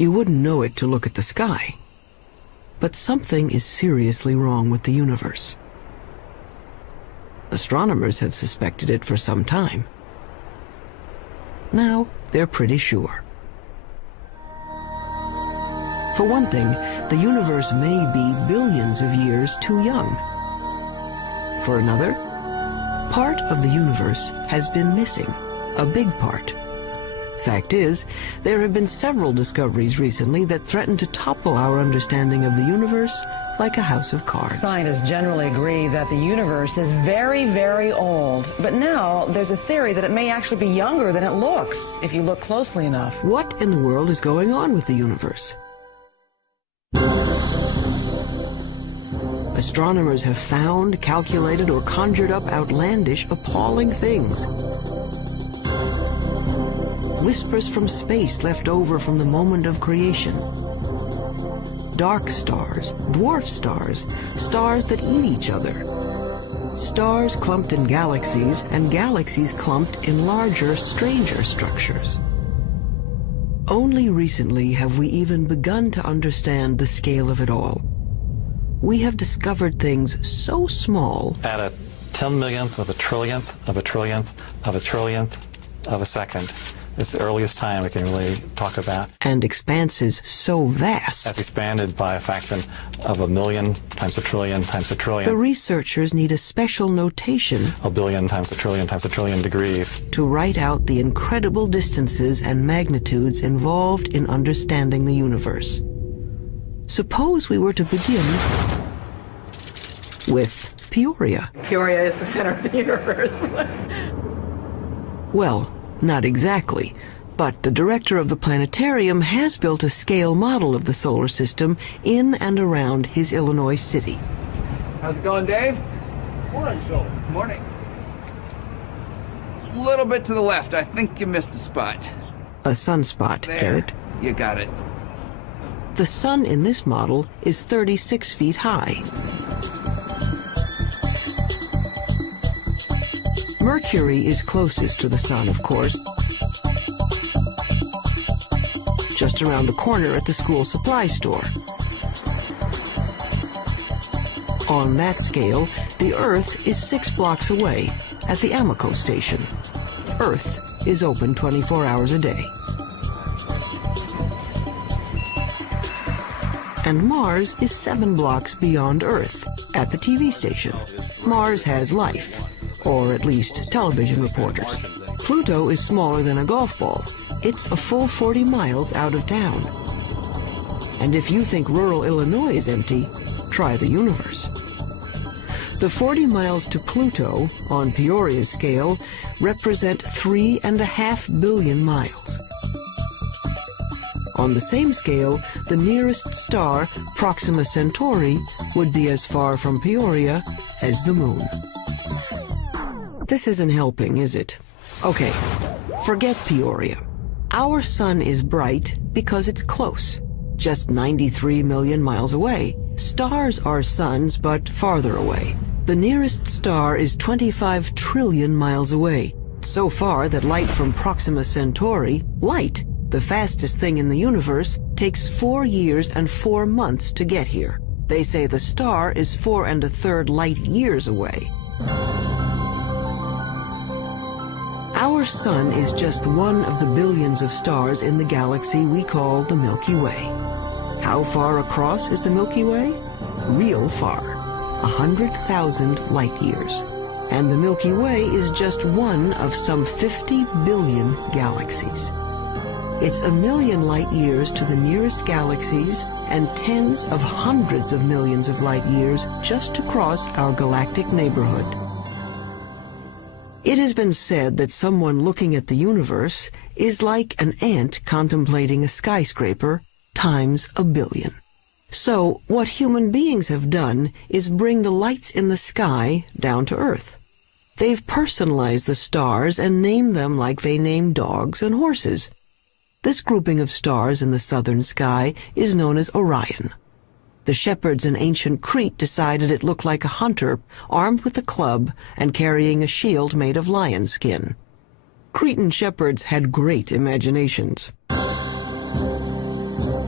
You wouldn't know it to look at the sky. But something is seriously wrong with the universe. Astronomers have suspected it for some time. Now, they're pretty sure. For one thing, the universe may be billions of years too young. For another, part of the universe has been missing, a big part. Fact is, there have been several discoveries recently that threaten to topple our understanding of the universe like a house of cards. Scientists generally agree that the universe is very, very old. But now there's a theory that it may actually be younger than it looks, if you look closely enough. What in the world is going on with the universe? Astronomers have found, calculated, or conjured up outlandish, appalling things. Whispers from space left over from the moment of creation. Dark stars, dwarf stars, stars that eat each other. Stars clumped in galaxies, and galaxies clumped in larger, stranger structures. Only recently have we even begun to understand the scale of it all. We have discovered things so small. At a 10 millionth of a trillionth of a trillionth of a trillionth of a second is the earliest time we can really talk about. And expanses so vast. That's expanded by a fraction of a million times a trillion times a trillion. The researchers need a special notation. A billion times a trillion degrees. To write out the incredible distances and magnitudes involved in understanding the universe. Suppose we were to begin with Peoria. Peoria is the center of the universe. Well, not exactly, but the director of the planetarium has built a scale model of the solar system in and around his Illinois city. How's it going, Dave? Morning, Joe. Morning. A little bit to the left. I think you missed a spot. A sunspot, There. Garrett. You got it. The sun in this model is 36 feet high. Mercury is closest to the sun, of course, just around the corner at the school supply store. On that scale, the Earth is 6 blocks away at the Amoco station. Earth is open 24 hours a day. And Mars is 7 blocks beyond Earth at the TV station. Mars has life, or at least television reporters. Pluto is smaller than a golf ball. It's a full 40 miles out of town. And if you think rural Illinois is empty, try the universe. The 40 miles to Pluto, on Peoria's scale, represent 3.5 billion miles. On the same scale, the nearest star, Proxima Centauri, would be as far from Peoria as the moon. This isn't helping, is it? Okay, forget Peoria. Our sun is bright because it's close, just 93 million miles away. Stars are suns, but farther away. The nearest star is 25 trillion miles away, so far that light from Proxima Centauri, light, the fastest thing in the universe, takes 4 years and 4 months to get here. They say the star is 4 1/3 light years away. Our sun is just one of the billions of stars in the galaxy we call the Milky Way. How far across is the Milky Way? Real far, 100,000 light years. And the Milky Way is just one of some 50 billion galaxies. It's a million light years to the nearest galaxies and tens of hundreds of millions of light years just to cross our galactic neighborhood. It has been said that someone looking at the universe is like an ant contemplating a skyscraper times a billion. So what human beings have done is bring the lights in the sky down to Earth. They've personalized the stars and named them like they name dogs and horses. This grouping of stars in the southern sky is known as Orion. The shepherds in ancient Crete decided it looked like a hunter armed with a club and carrying a shield made of lion skin. Cretan shepherds had great imaginations.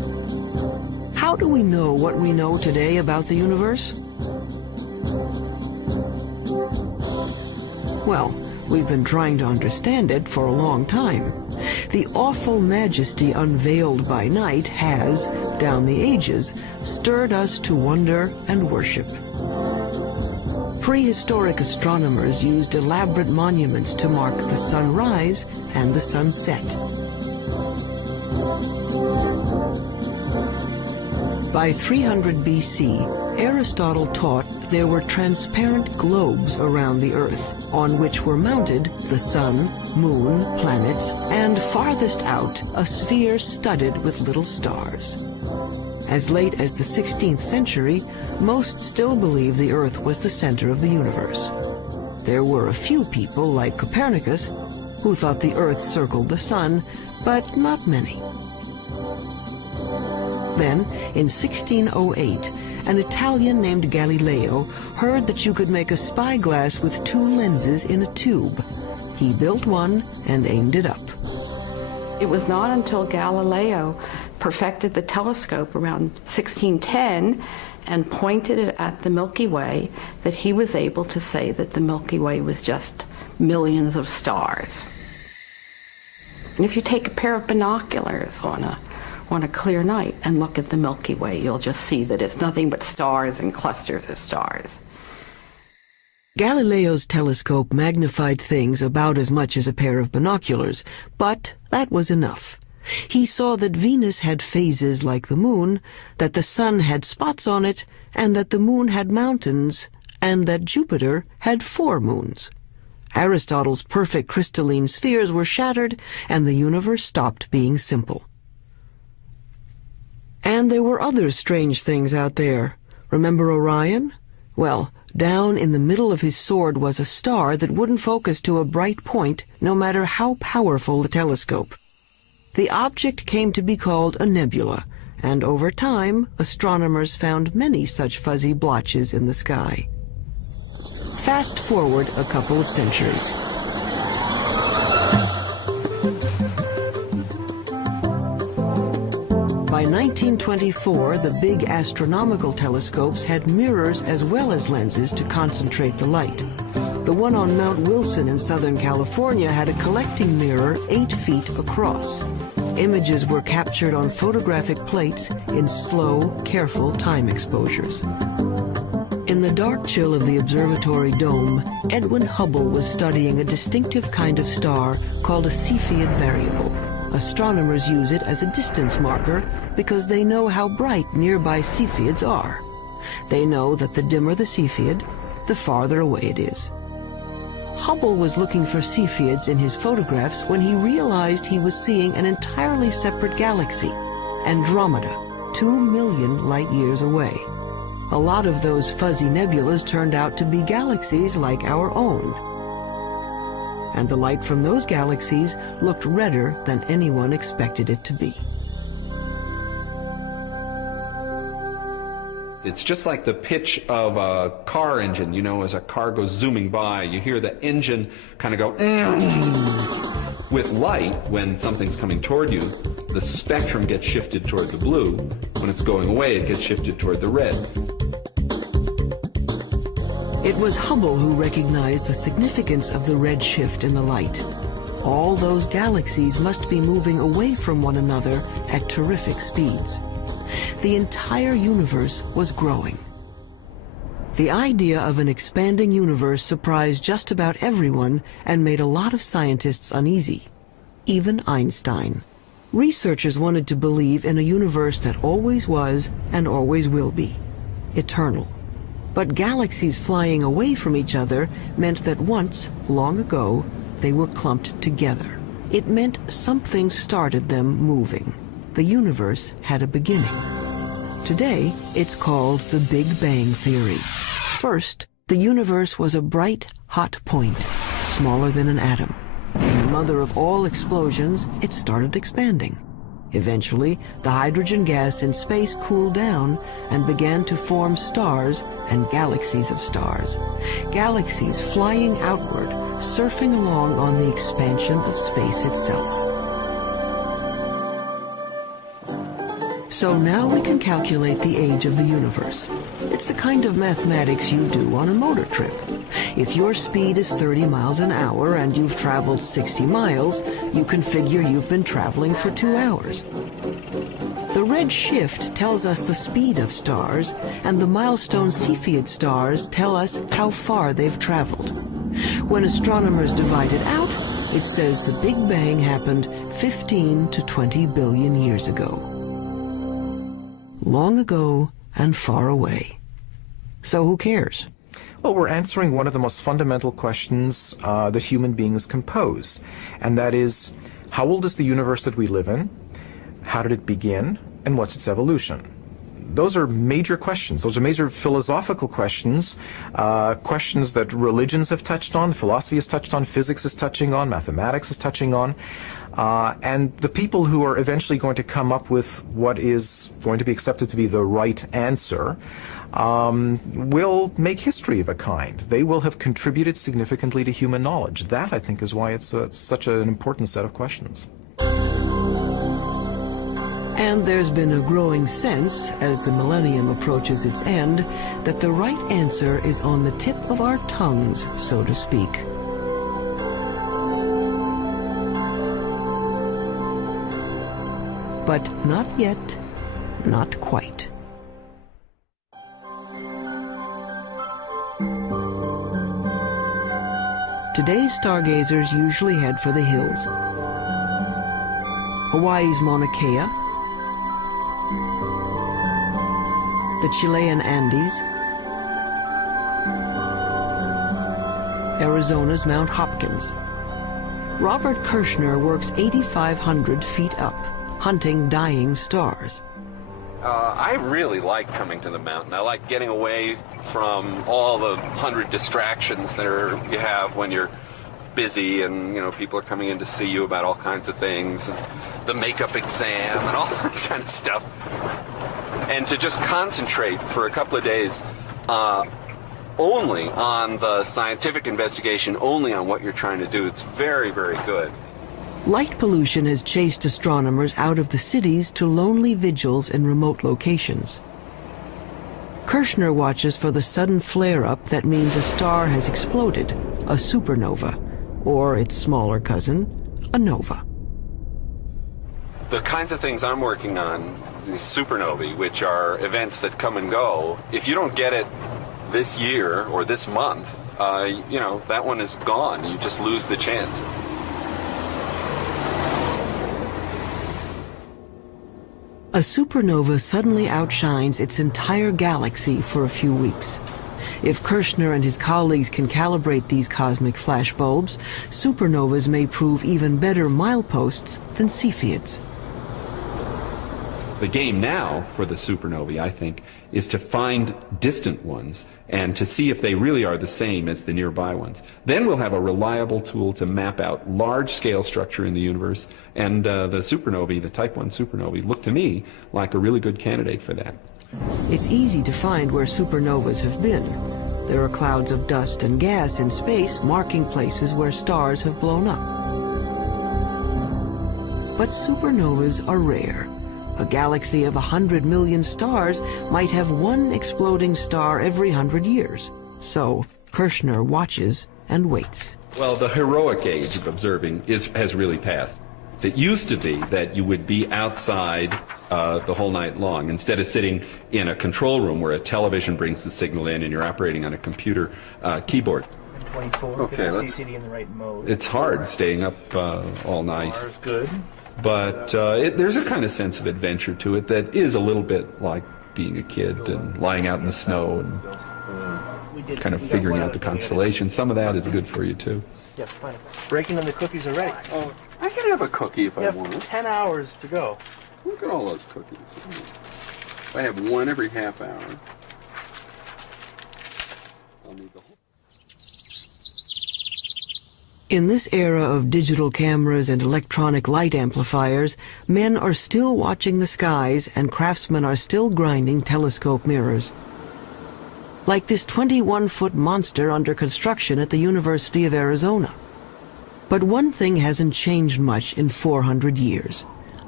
how do we know what we know today about the universe? Well, we've been trying to understand it for a long time. The awful majesty unveiled by night has, down the ages, stirred us to wonder and worship. Prehistoric astronomers used elaborate monuments to mark the sunrise and the sunset. By 300 BC, Aristotle taught there were transparent globes around the Earth, on which were mounted the sun, moon, planets, and farthest out, a sphere studded with little stars. As late as the 16th century, most still believed the Earth was the center of the universe. There were a few people, like Copernicus, who thought the Earth circled the sun, but not many. Then, in 1608, an Italian named Galileo heard that you could make a spyglass with two lenses in a tube. He built one and aimed it up. It was not until Galileo perfected the telescope around 1610 and pointed it at the Milky Way that he was able to say that the Milky Way was just millions of stars. And if you take a pair of binoculars on a clear night and look at the Milky Way, you'll just see that it's nothing but stars and clusters of stars. Galileo's telescope magnified things about as much as a pair of binoculars, but that was enough. He saw that Venus had phases like the moon, that the sun had spots on it, and that the moon had mountains, and that Jupiter had 4 moons. Aristotle's perfect crystalline spheres were shattered, and the universe stopped being simple. And there were other strange things out there. Remember Orion? Well, down in the middle of his sword was a star that wouldn't focus to a bright point, no matter how powerful the telescope. The object came to be called a nebula, and over time, astronomers found many such fuzzy blotches in the sky. Fast forward a couple of centuries. By 1924, the big astronomical telescopes had mirrors as well as lenses to concentrate the light. The one on Mount Wilson in Southern California had a collecting mirror 8 feet across. Images were captured on photographic plates in slow, careful time exposures. In the dark chill of the observatory dome, Edwin Hubble was studying a distinctive kind of star called a Cepheid variable. Astronomers use it as a distance marker because they know how bright nearby Cepheids are. They know that the dimmer the Cepheid, the farther away it is. Hubble was looking for Cepheids in his photographs when he realized he was seeing an entirely separate galaxy, Andromeda, 2 million light-years away. A lot of those fuzzy nebulas turned out to be galaxies like our own. And the light from those galaxies looked redder than anyone expected it to be. It's just like the pitch of a car engine, you know, as a car goes zooming by, you hear the engine kind of go, With light, when something's coming toward you, the spectrum gets shifted toward the blue. When it's going away, it gets shifted toward the red. It was Hubble who recognized the significance of the red shift in the light. All those galaxies must be moving away from one another at terrific speeds. The entire universe was growing. The idea of an expanding universe surprised just about everyone and made a lot of scientists uneasy, even Einstein. Researchers wanted to believe in a universe that always was and always will be, eternal. But galaxies flying away from each other meant that once, long ago, they were clumped together. It meant something started them moving. The universe had a beginning. Today, it's called the Big Bang Theory. First, the universe was a bright, hot point, smaller than an atom. In the mother of all explosions, it started expanding. Eventually, the hydrogen gas in space cooled down and began to form stars and galaxies of stars. Galaxies flying outward, surfing along on the expansion of space itself. So now we can calculate the age of the universe. It's the kind of mathematics you do on a motor trip. If your speed is 30 miles an hour and you've traveled 60 miles, you can figure you've been traveling for 2 hours. The red shift tells us the speed of stars, and the milestone Cepheid stars tell us how far they've traveled. When astronomers divide it out, it says the Big Bang happened 15 to 20 billion years ago. Long ago and far away. So who cares? Well, we're answering one of the most fundamental questions that human beings can pose, and that is, how old is the universe that we live in? How did it begin? And what's its evolution? Those are major questions. Those are major philosophical questions, questions that religions have touched on, philosophy has touched on, physics is touching on, mathematics is touching on. And the people who are eventually going to come up with what is going to be accepted to be the right answer will make history of a kind. They will have contributed significantly to human knowledge. That, I think, is why it's such an important set of questions. And there's been a growing sense, as the millennium approaches its end, that the right answer is on the tip of our tongues, so to speak. But not yet, not quite. Today's stargazers usually head for the hills. Hawaii's Mauna Kea, the Chilean Andes, Arizona's Mount Hopkins. Robert Kirshner works 8,500 feet up, hunting dying stars. I really like coming to the mountain. I like getting away from all the 100 distractions that you have when you're busy, and people are coming in to see you about all kinds of things, and the makeup exam and all that kind of stuff. And to just concentrate for a couple of days only on the scientific investigation, only on what you're trying to do, it's very, very good. Light pollution has chased astronomers out of the cities to lonely vigils in remote locations. Kirshner watches for the sudden flare-up that means a star has exploded, a supernova, or its smaller cousin, a nova. The kinds of things I'm working on, these supernovae, which are events that come and go, if you don't get it this year or this month, that one is gone. You just lose the chance. A supernova suddenly outshines its entire galaxy for a few weeks. If Kirshner and his colleagues can calibrate these cosmic flashbulbs, supernovas may prove even better mileposts than Cepheids. The game now for the supernovae, I think, is to find distant ones and to see if they really are the same as the nearby ones. Then we'll have a reliable tool to map out large-scale structure in the universe, and the supernovae, the Type 1 supernovae, look to me like a really good candidate for that. It's easy to find where supernovas have been. There are clouds of dust and gas in space marking places where stars have blown up. But supernovas are rare. A galaxy of 100 million stars might have one exploding star every 100 years. So Kirshner watches and waits. Well, the heroic age of observing has really passed. It used to be that you would be outside the whole night long, instead of sitting in a control room where a television brings the signal in and you're operating on a computer keyboard. 24. Okay, CCD in the right mode. It's hard staying up all night. Ours good. But there's a kind of sense of adventure to it that is a little bit like being a kid and lying out in the snow and kind of figuring out the constellations. Some of that is good for you, too. Yeah, fine. Breaking in the cookies already. Oh, I can have a cookie if I want. You have 10 hours to go. Look at all those cookies. I have one every half hour. I'll need the whole. In this era of digital cameras and electronic light amplifiers, men are still watching the skies and craftsmen are still grinding telescope mirrors. Like this 21-foot monster under construction at the University of Arizona. But one thing hasn't changed much in 400 years.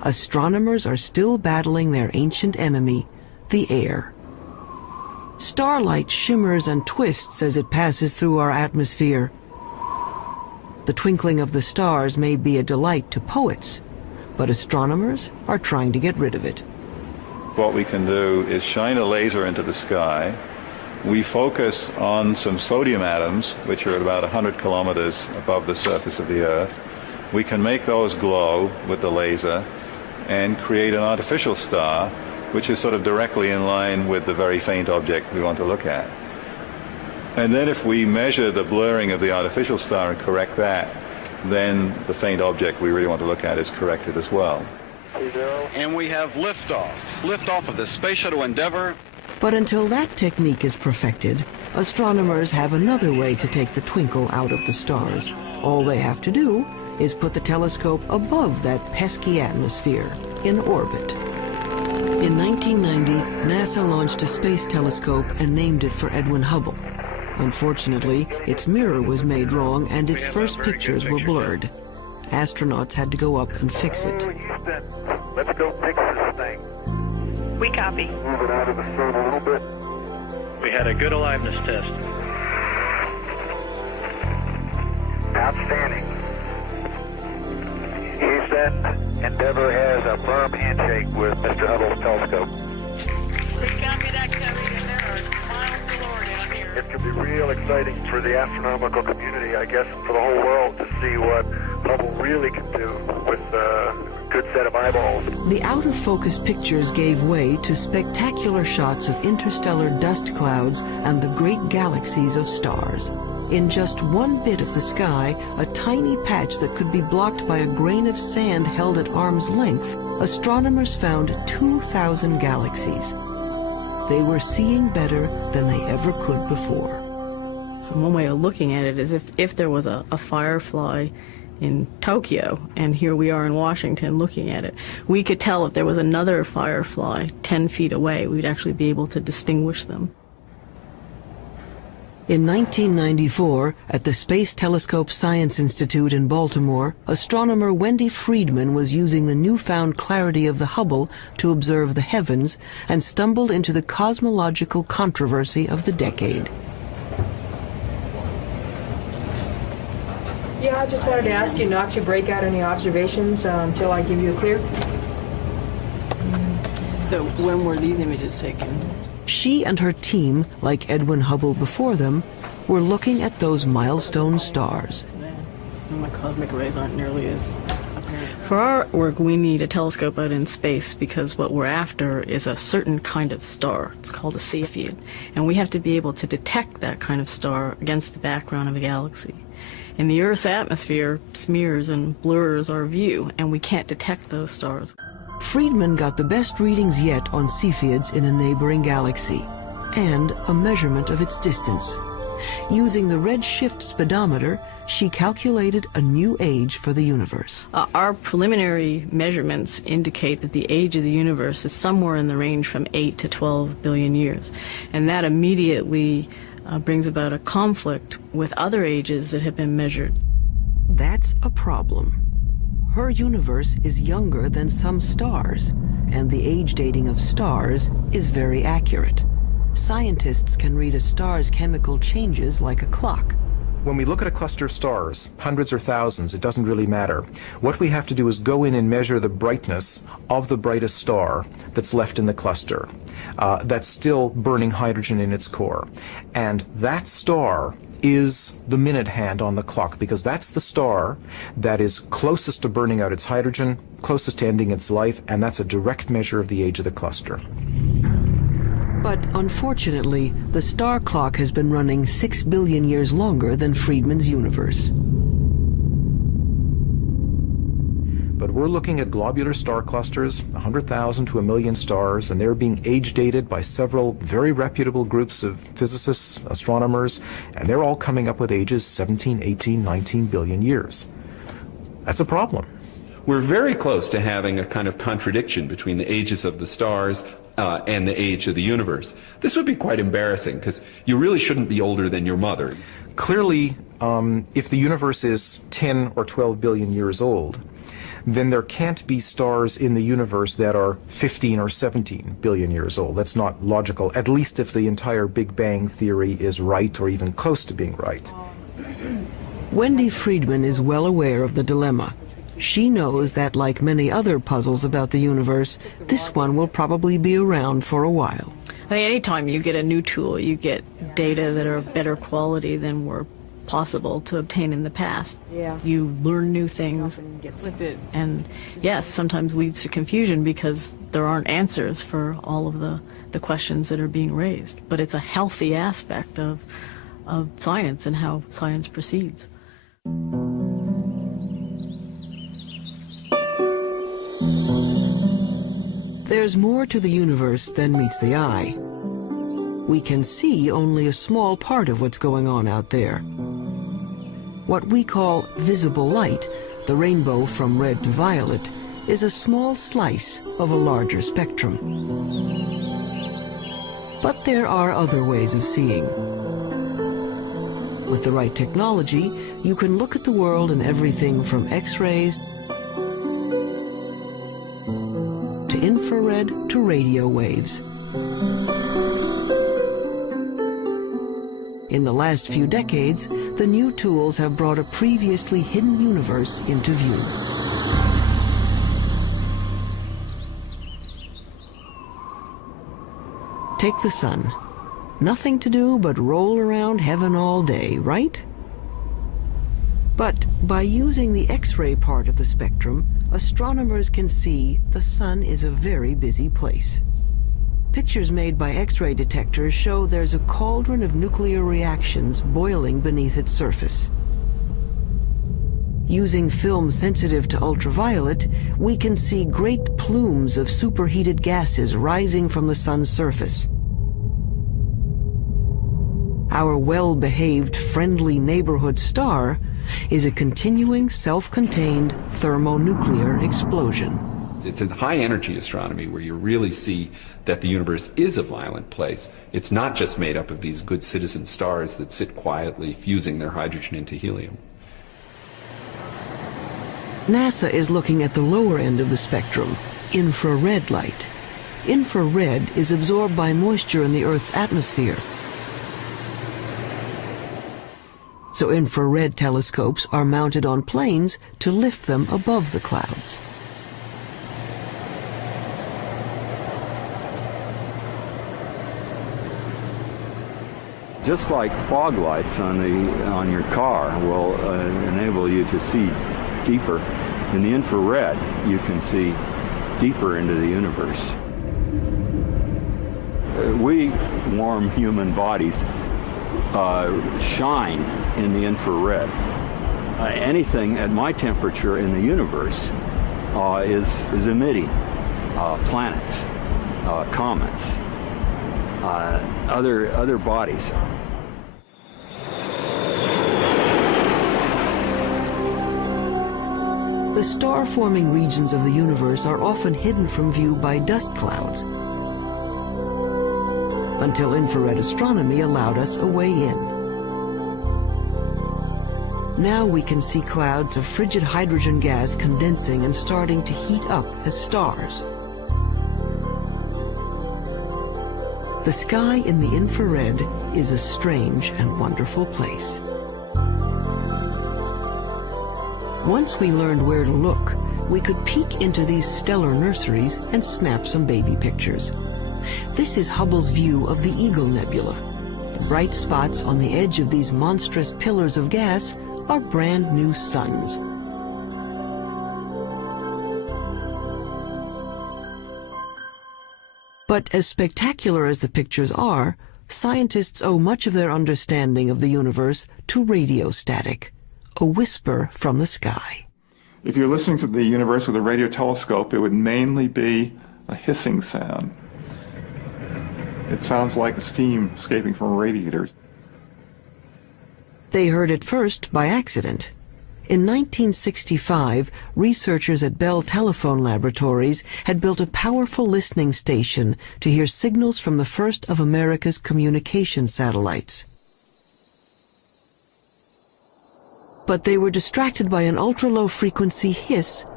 astronomers are still battling their ancient enemy, the air. Starlight shimmers and twists as it passes through our atmosphere. The twinkling of the stars may be a delight to poets, but astronomers are trying to get rid of it. What we can do is shine a laser into the sky. We focus on some sodium atoms, which are at about 100 kilometers above the surface of the Earth. We can make those glow with the laser and create an artificial star, which is sort of directly in line with the very faint object we want to look at. And then if we measure the blurring of the artificial star and correct that, then the faint object we really want to look at is corrected as well. And we have liftoff of the Space Shuttle Endeavour. But until that technique is perfected, astronomers have another way to take the twinkle out of the stars. All they have to do is put the telescope above that pesky atmosphere, in orbit. In 1990, NASA launched a space telescope and named it for Edwin Hubble. Unfortunately, its mirror was made wrong and its first pictures were blurred. Astronauts had to go up and fix it. Let's go fix this thing. We copy. Move it out of the sun a little bit. We had a good aliveness test. Outstanding. Houston, Endeavour has a firm handshake with Mr. Hubble's telescope. We copy that, Cody, and there are miles galore down here. It could be real exciting for the astronomical community, I guess, and for the whole world to see what Hubble really can do with a good set of eyeballs. The out-of-focus pictures gave way to spectacular shots of interstellar dust clouds and the great galaxies of stars. In just one bit of the sky, a tiny patch that could be blocked by a grain of sand held at arm's length, astronomers found 2,000 galaxies. They were seeing better than they ever could before. So one way of looking at it is if there was a firefly in Tokyo, and here we are in Washington looking at it, we could tell if there was another firefly 10 feet away, we'd actually be able to distinguish them. In 1994, at the Space Telescope Science Institute in Baltimore, astronomer Wendy Friedman was using the newfound clarity of the Hubble to observe the heavens and stumbled into the cosmological controversy of the decade. Yeah, I just wanted to ask you not to break out any observations until I give you a clear. So when were these images taken? She and her team, like Edwin Hubble before them, were looking at those milestone stars. My cosmic rays aren't nearly as apparent. For our work, we need a telescope out in space because what we're after is a certain kind of star. It's called a Cepheid. And we have to be able to detect that kind of star against the background of a galaxy. And the Earth's atmosphere smears and blurs our view, and we can't detect those stars. Friedman got the best readings yet on Cepheids in a neighboring galaxy, and a measurement of its distance. Using the redshift speedometer, she calculated a new age for the universe. Our preliminary measurements indicate that the age of the universe is somewhere in the range from 8 to 12 billion years. And that immediately brings about a conflict with other ages that have been measured. That's a problem. Her universe is younger than some stars, and the age dating of stars is very accurate. Scientists can read a star's chemical changes like a clock. When we look at a cluster of stars, hundreds or thousands, it doesn't really matter. What we have to do is go in and measure the brightness of the brightest star that's left in the cluster, that's still burning hydrogen in its core. And that star is the minute hand on the clock, because that's the star that is closest to burning out its hydrogen, closest to ending its life, and that's a direct measure of the age of the cluster. But unfortunately, the star clock has been running 6 billion years longer than Friedman's universe. But we're looking at globular star clusters, 100,000 to 1 million stars, and they're being age-dated by several very reputable groups of physicists, astronomers, and they're all coming up with ages 17, 18, 19 billion years. That's a problem. We're very close to having a kind of contradiction between the ages of the stars and the age of the universe. This would be quite embarrassing, because you really shouldn't be older than your mother. Clearly, if the universe is 10 or 12 billion years old, then there can't be stars in the universe that are 15 or 17 billion years old. That's not logical, at least if the entire Big Bang theory is right or even close to being right. Wendy Friedman is well aware of the dilemma. She knows that, like many other puzzles about the universe, this one will probably be around for a while. I think anytime you get a new tool, you get data that are of better quality than were possible to obtain in the past. Yeah. You learn new things and get with it. And yes, sometimes leads to confusion because there aren't answers for all of the questions that are being raised. But it's a healthy aspect of science and how science proceeds. There's more to the universe than meets the eye. We can see only a small part of what's going on out there. What we call visible light, the rainbow from red to violet, is a small slice of a larger spectrum. But there are other ways of seeing. With the right technology, you can look at the world in everything from X-rays to infrared to radio waves. In the last few decades, the new tools have brought a previously hidden universe into view. Take the sun. Nothing to do but roll around heaven all day, right? But by using the X-ray part of the spectrum, astronomers can see the sun is a very busy place. Pictures made by X-ray detectors show there's a cauldron of nuclear reactions boiling beneath its surface. Using film sensitive to ultraviolet, we can see great plumes of superheated gases rising from the sun's surface. Our well-behaved, friendly neighborhood star is a continuing, self-contained thermonuclear explosion. It's in high-energy astronomy where you really see that the universe is a violent place. It's not just made up of these good citizen stars that sit quietly fusing their hydrogen into helium. NASA is looking at the lower end of the spectrum, infrared light. Infrared is absorbed by moisture in the Earth's atmosphere. So infrared telescopes are mounted on planes to lift them above the clouds. Just like fog lights on your car will enable you to see deeper, in the infrared you can see deeper into the universe. We warm human bodies shine in the infrared. Anything at my temperature in the universe is emitting planets, comets, other bodies. The star-forming regions of the universe are often hidden from view by dust clouds, until infrared astronomy allowed us a way in. Now we can see clouds of frigid hydrogen gas condensing and starting to heat up as stars. The sky in the infrared is a strange and wonderful place. Once we learned where to look, we could peek into these stellar nurseries and snap some baby pictures. This is Hubble's view of the Eagle Nebula. The bright spots on the edge of these monstrous pillars of gas are brand new suns. But as spectacular as the pictures are, scientists owe much of their understanding of the universe to radio static, a whisper from the sky. If you're listening to the universe with a radio telescope, it would mainly be a hissing sound. It sounds like steam escaping from radiators. They heard it first by accident. In 1965, researchers at Bell Telephone Laboratories had built a powerful listening station to hear signals from the first of America's communication satellites. But they were distracted by an ultra-low frequency hiss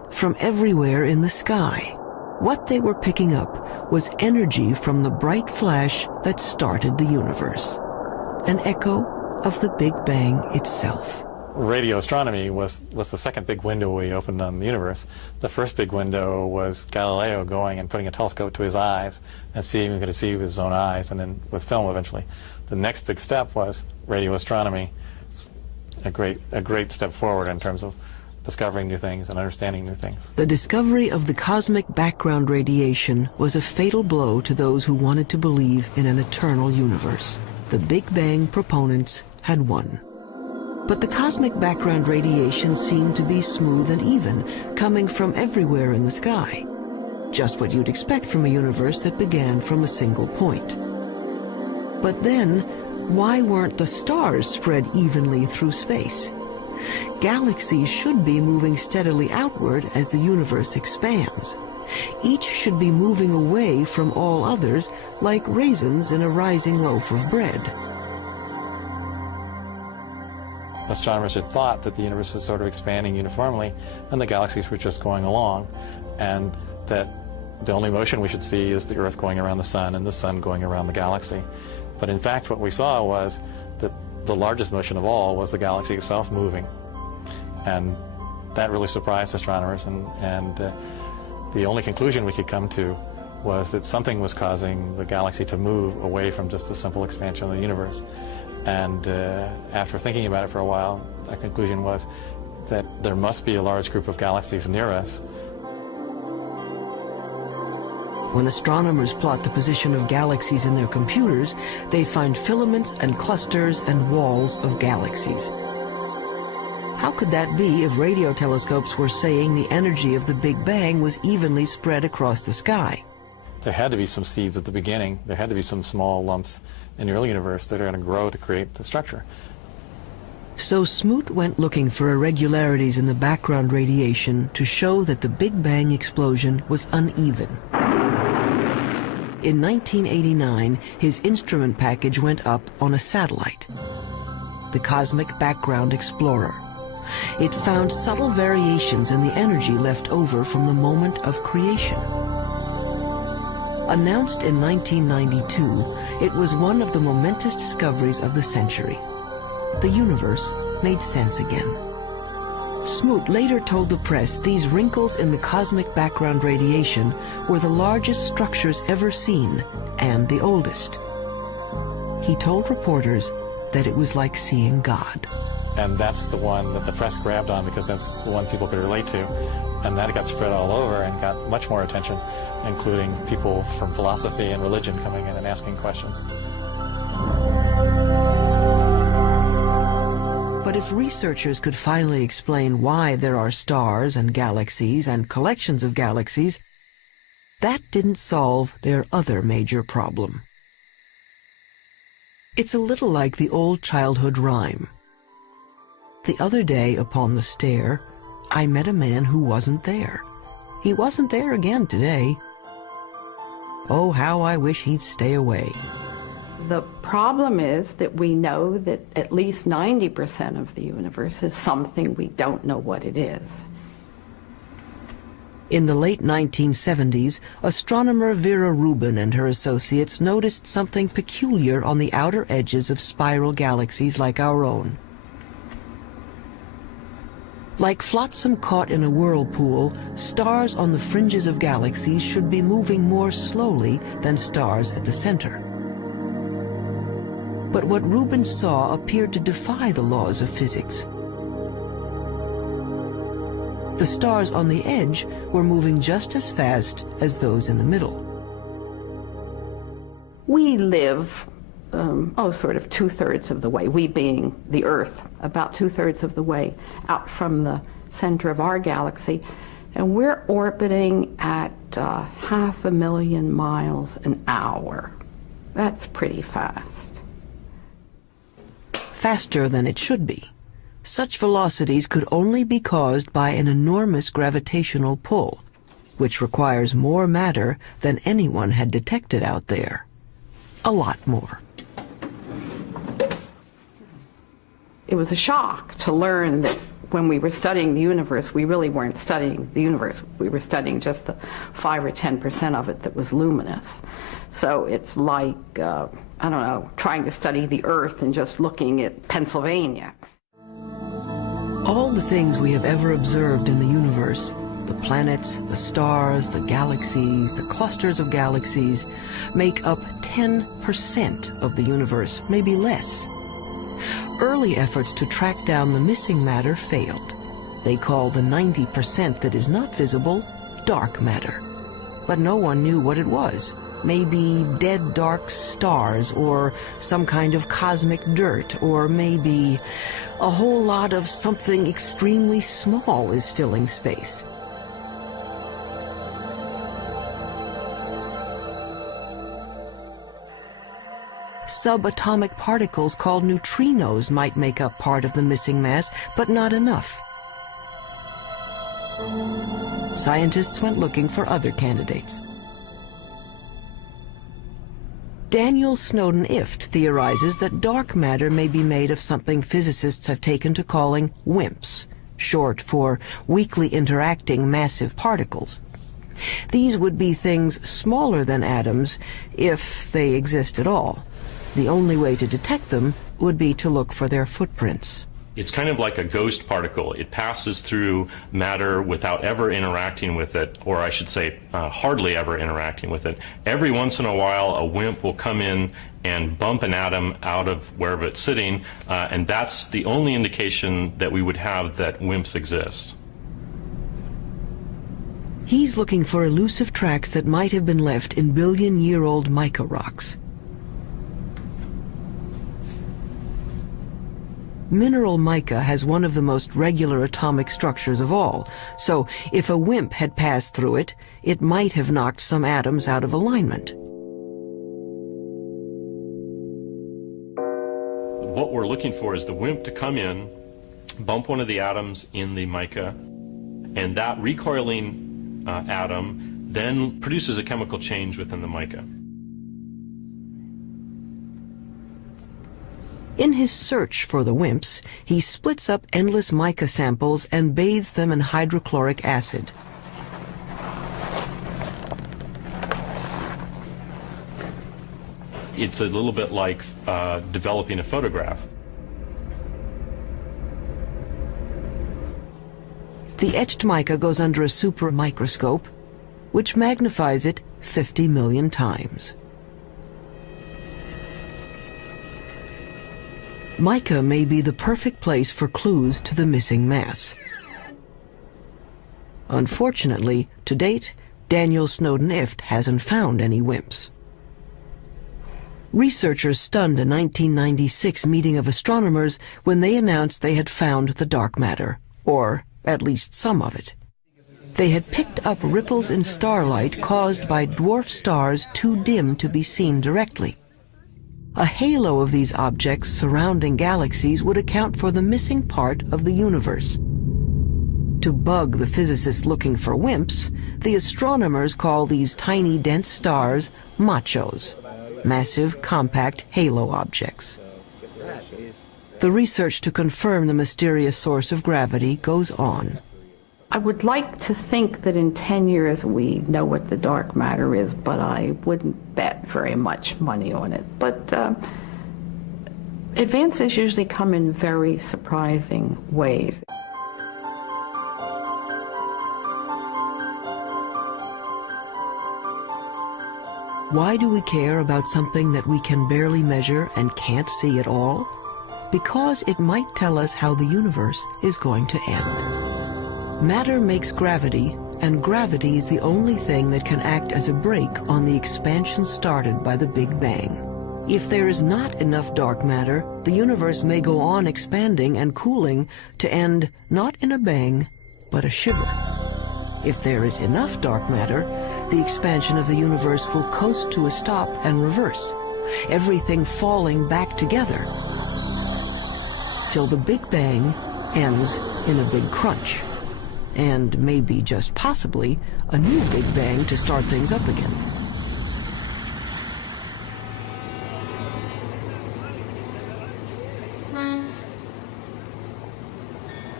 from everywhere in the sky. What they were picking up was energy from the bright flash that started the universe, an echo of the Big Bang itself. Radio astronomy was the second big window we opened on the universe. The first big window was Galileo going and putting a telescope to his eyes and seeing what he could see with his own eyes, and then with film eventually. The next big step was radio astronomy. It's a great step forward in terms of discovering new things and understanding new things. The discovery of the cosmic background radiation was a fatal blow to those who wanted to believe in an eternal universe. The Big Bang proponents had won. But the cosmic background radiation seemed to be smooth and even, coming from everywhere in the sky. Just what you'd expect from a universe that began from a single point. But then, why weren't the stars spread evenly through space? Galaxies should be moving steadily outward as the universe expands. Each should be moving away from all others like raisins in a rising loaf of bread. Astronomers had thought that the universe was sort of expanding uniformly and the galaxies were just going along, and that the only motion we should see is the Earth going around the Sun and the Sun going around the galaxy. But in fact what we saw was that the largest motion of all was the galaxy itself moving. And that really surprised astronomers, and the only conclusion we could come to was that something was causing the galaxy to move away from just the simple expansion of the universe. And after thinking about it for a while, the conclusion was that there must be a large group of galaxies near us. When astronomers plot the position of galaxies in their computers, they find filaments and clusters and walls of galaxies. How could that be if radio telescopes were saying the energy of the Big Bang was evenly spread across the sky? There had to be some seeds at the beginning. There had to be some small lumps in the early universe that are going to grow to create the structure. So Smoot went looking for irregularities in the background radiation to show that the Big Bang explosion was uneven. In 1989, his instrument package went up on a satellite, the Cosmic Background Explorer. It found subtle variations in the energy left over from the moment of creation. Announced in 1992, it was one of the momentous discoveries of the century. The universe made sense again. Smoot later told the press these wrinkles in the cosmic background radiation were the largest structures ever seen and the oldest. He told reporters that it was like seeing God. And that's the one that the press grabbed on because that's the one people could relate to. And that got spread all over and got much more attention, including people from philosophy and religion coming in and asking questions. But if researchers could finally explain why there are stars and galaxies and collections of galaxies, that didn't solve their other major problem. It's a little like the old childhood rhyme. The other day upon the stair, I met a man who wasn't there. He wasn't there again today. Oh, how I wish he'd stay away. The problem is that we know that at least 90% of the universe is something we don't know what it is. In the late 1970s, astronomer Vera Rubin and her associates noticed something peculiar on the outer edges of spiral galaxies like our own. Like flotsam caught in a whirlpool, stars on the fringes of galaxies should be moving more slowly than stars at the center. But what Rubin saw appeared to defy the laws of physics. The stars on the edge were moving just as fast as those in the middle. We live, sort of 2/3 of the way, we being the Earth, about 2/3 of the way out from the center of our galaxy, and we're orbiting at 500,000 miles an hour. That's pretty fast. Faster than it should be. Such velocities could only be caused by an enormous gravitational pull, which requires more matter than anyone had detected out there. A lot more. It was a shock to learn that when we were studying the universe, we really weren't studying the universe. We were studying just the 5 or 10% of it that was luminous. So it's like, I don't know, trying to study the Earth and just looking at Pennsylvania. All the things we have ever observed in the universe, the planets, the stars, the galaxies, the clusters of galaxies, make up 10% of the universe, maybe less. Early efforts to track down the missing matter failed. They call the 90% that is not visible dark matter. But no one knew what it was. Maybe dead dark stars, or some kind of cosmic dirt, or maybe a whole lot of something extremely small is filling space. Subatomic particles called neutrinos might make up part of the missing mass, but not enough. Scientists went looking for other candidates. Daniel Snowden-Ift theorizes that dark matter may be made of something physicists have taken to calling WIMPs, short for weakly interacting massive particles. These would be things smaller than atoms, if they exist at all. The only way to detect them would be to look for their footprints. It's kind of like a ghost particle. It passes through matter without ever interacting with it, or I should say hardly ever interacting with it. Every once in a while, a WIMP will come in and bump an atom out of wherever it's sitting, and that's the only indication that we would have that WIMPs exist. He's looking for elusive tracks that might have been left in billion-year-old mica rocks. Mineral mica has one of the most regular atomic structures of all, so if a WIMP had passed through it, it might have knocked some atoms out of alignment. What we're looking for is the WIMP to come in, bump one of the atoms in the mica, and that recoiling atom then produces a chemical change within the mica. In his search for the WIMPs, he splits up endless mica samples and bathes them in hydrochloric acid. It's a little bit like developing a photograph. The etched mica goes under a super microscope, which magnifies it 50 million times. Mica may be the perfect place for clues to the missing mass. Unfortunately, to date, Daniel Snowden-Ift hasn't found any WIMPs. Researchers stunned a 1996 meeting of astronomers when they announced they had found the dark matter, or at least some of it. They had picked up ripples in starlight caused by dwarf stars too dim to be seen directly. A halo of these objects surrounding galaxies would account for the missing part of the universe. To bug the physicists looking for WIMPs, the astronomers call these tiny dense stars machos, massive compact halo objects. The research to confirm the mysterious source of gravity goes on. I would like to think that in 10 years we know what the dark matter is, but I wouldn't bet very much money on it. But advances usually come in very surprising ways. Why do we care about something that we can barely measure and can't see at all? Because it might tell us how the universe is going to end. Matter makes gravity, and gravity is the only thing that can act as a brake on the expansion started by the Big Bang. If there is not enough dark matter, the universe may go on expanding and cooling to end not in a bang, but a shiver. If there is enough dark matter, the expansion of the universe will coast to a stop and reverse, everything falling back together, till the Big Bang ends in a big crunch. And maybe, just possibly, a new Big Bang to start things up again.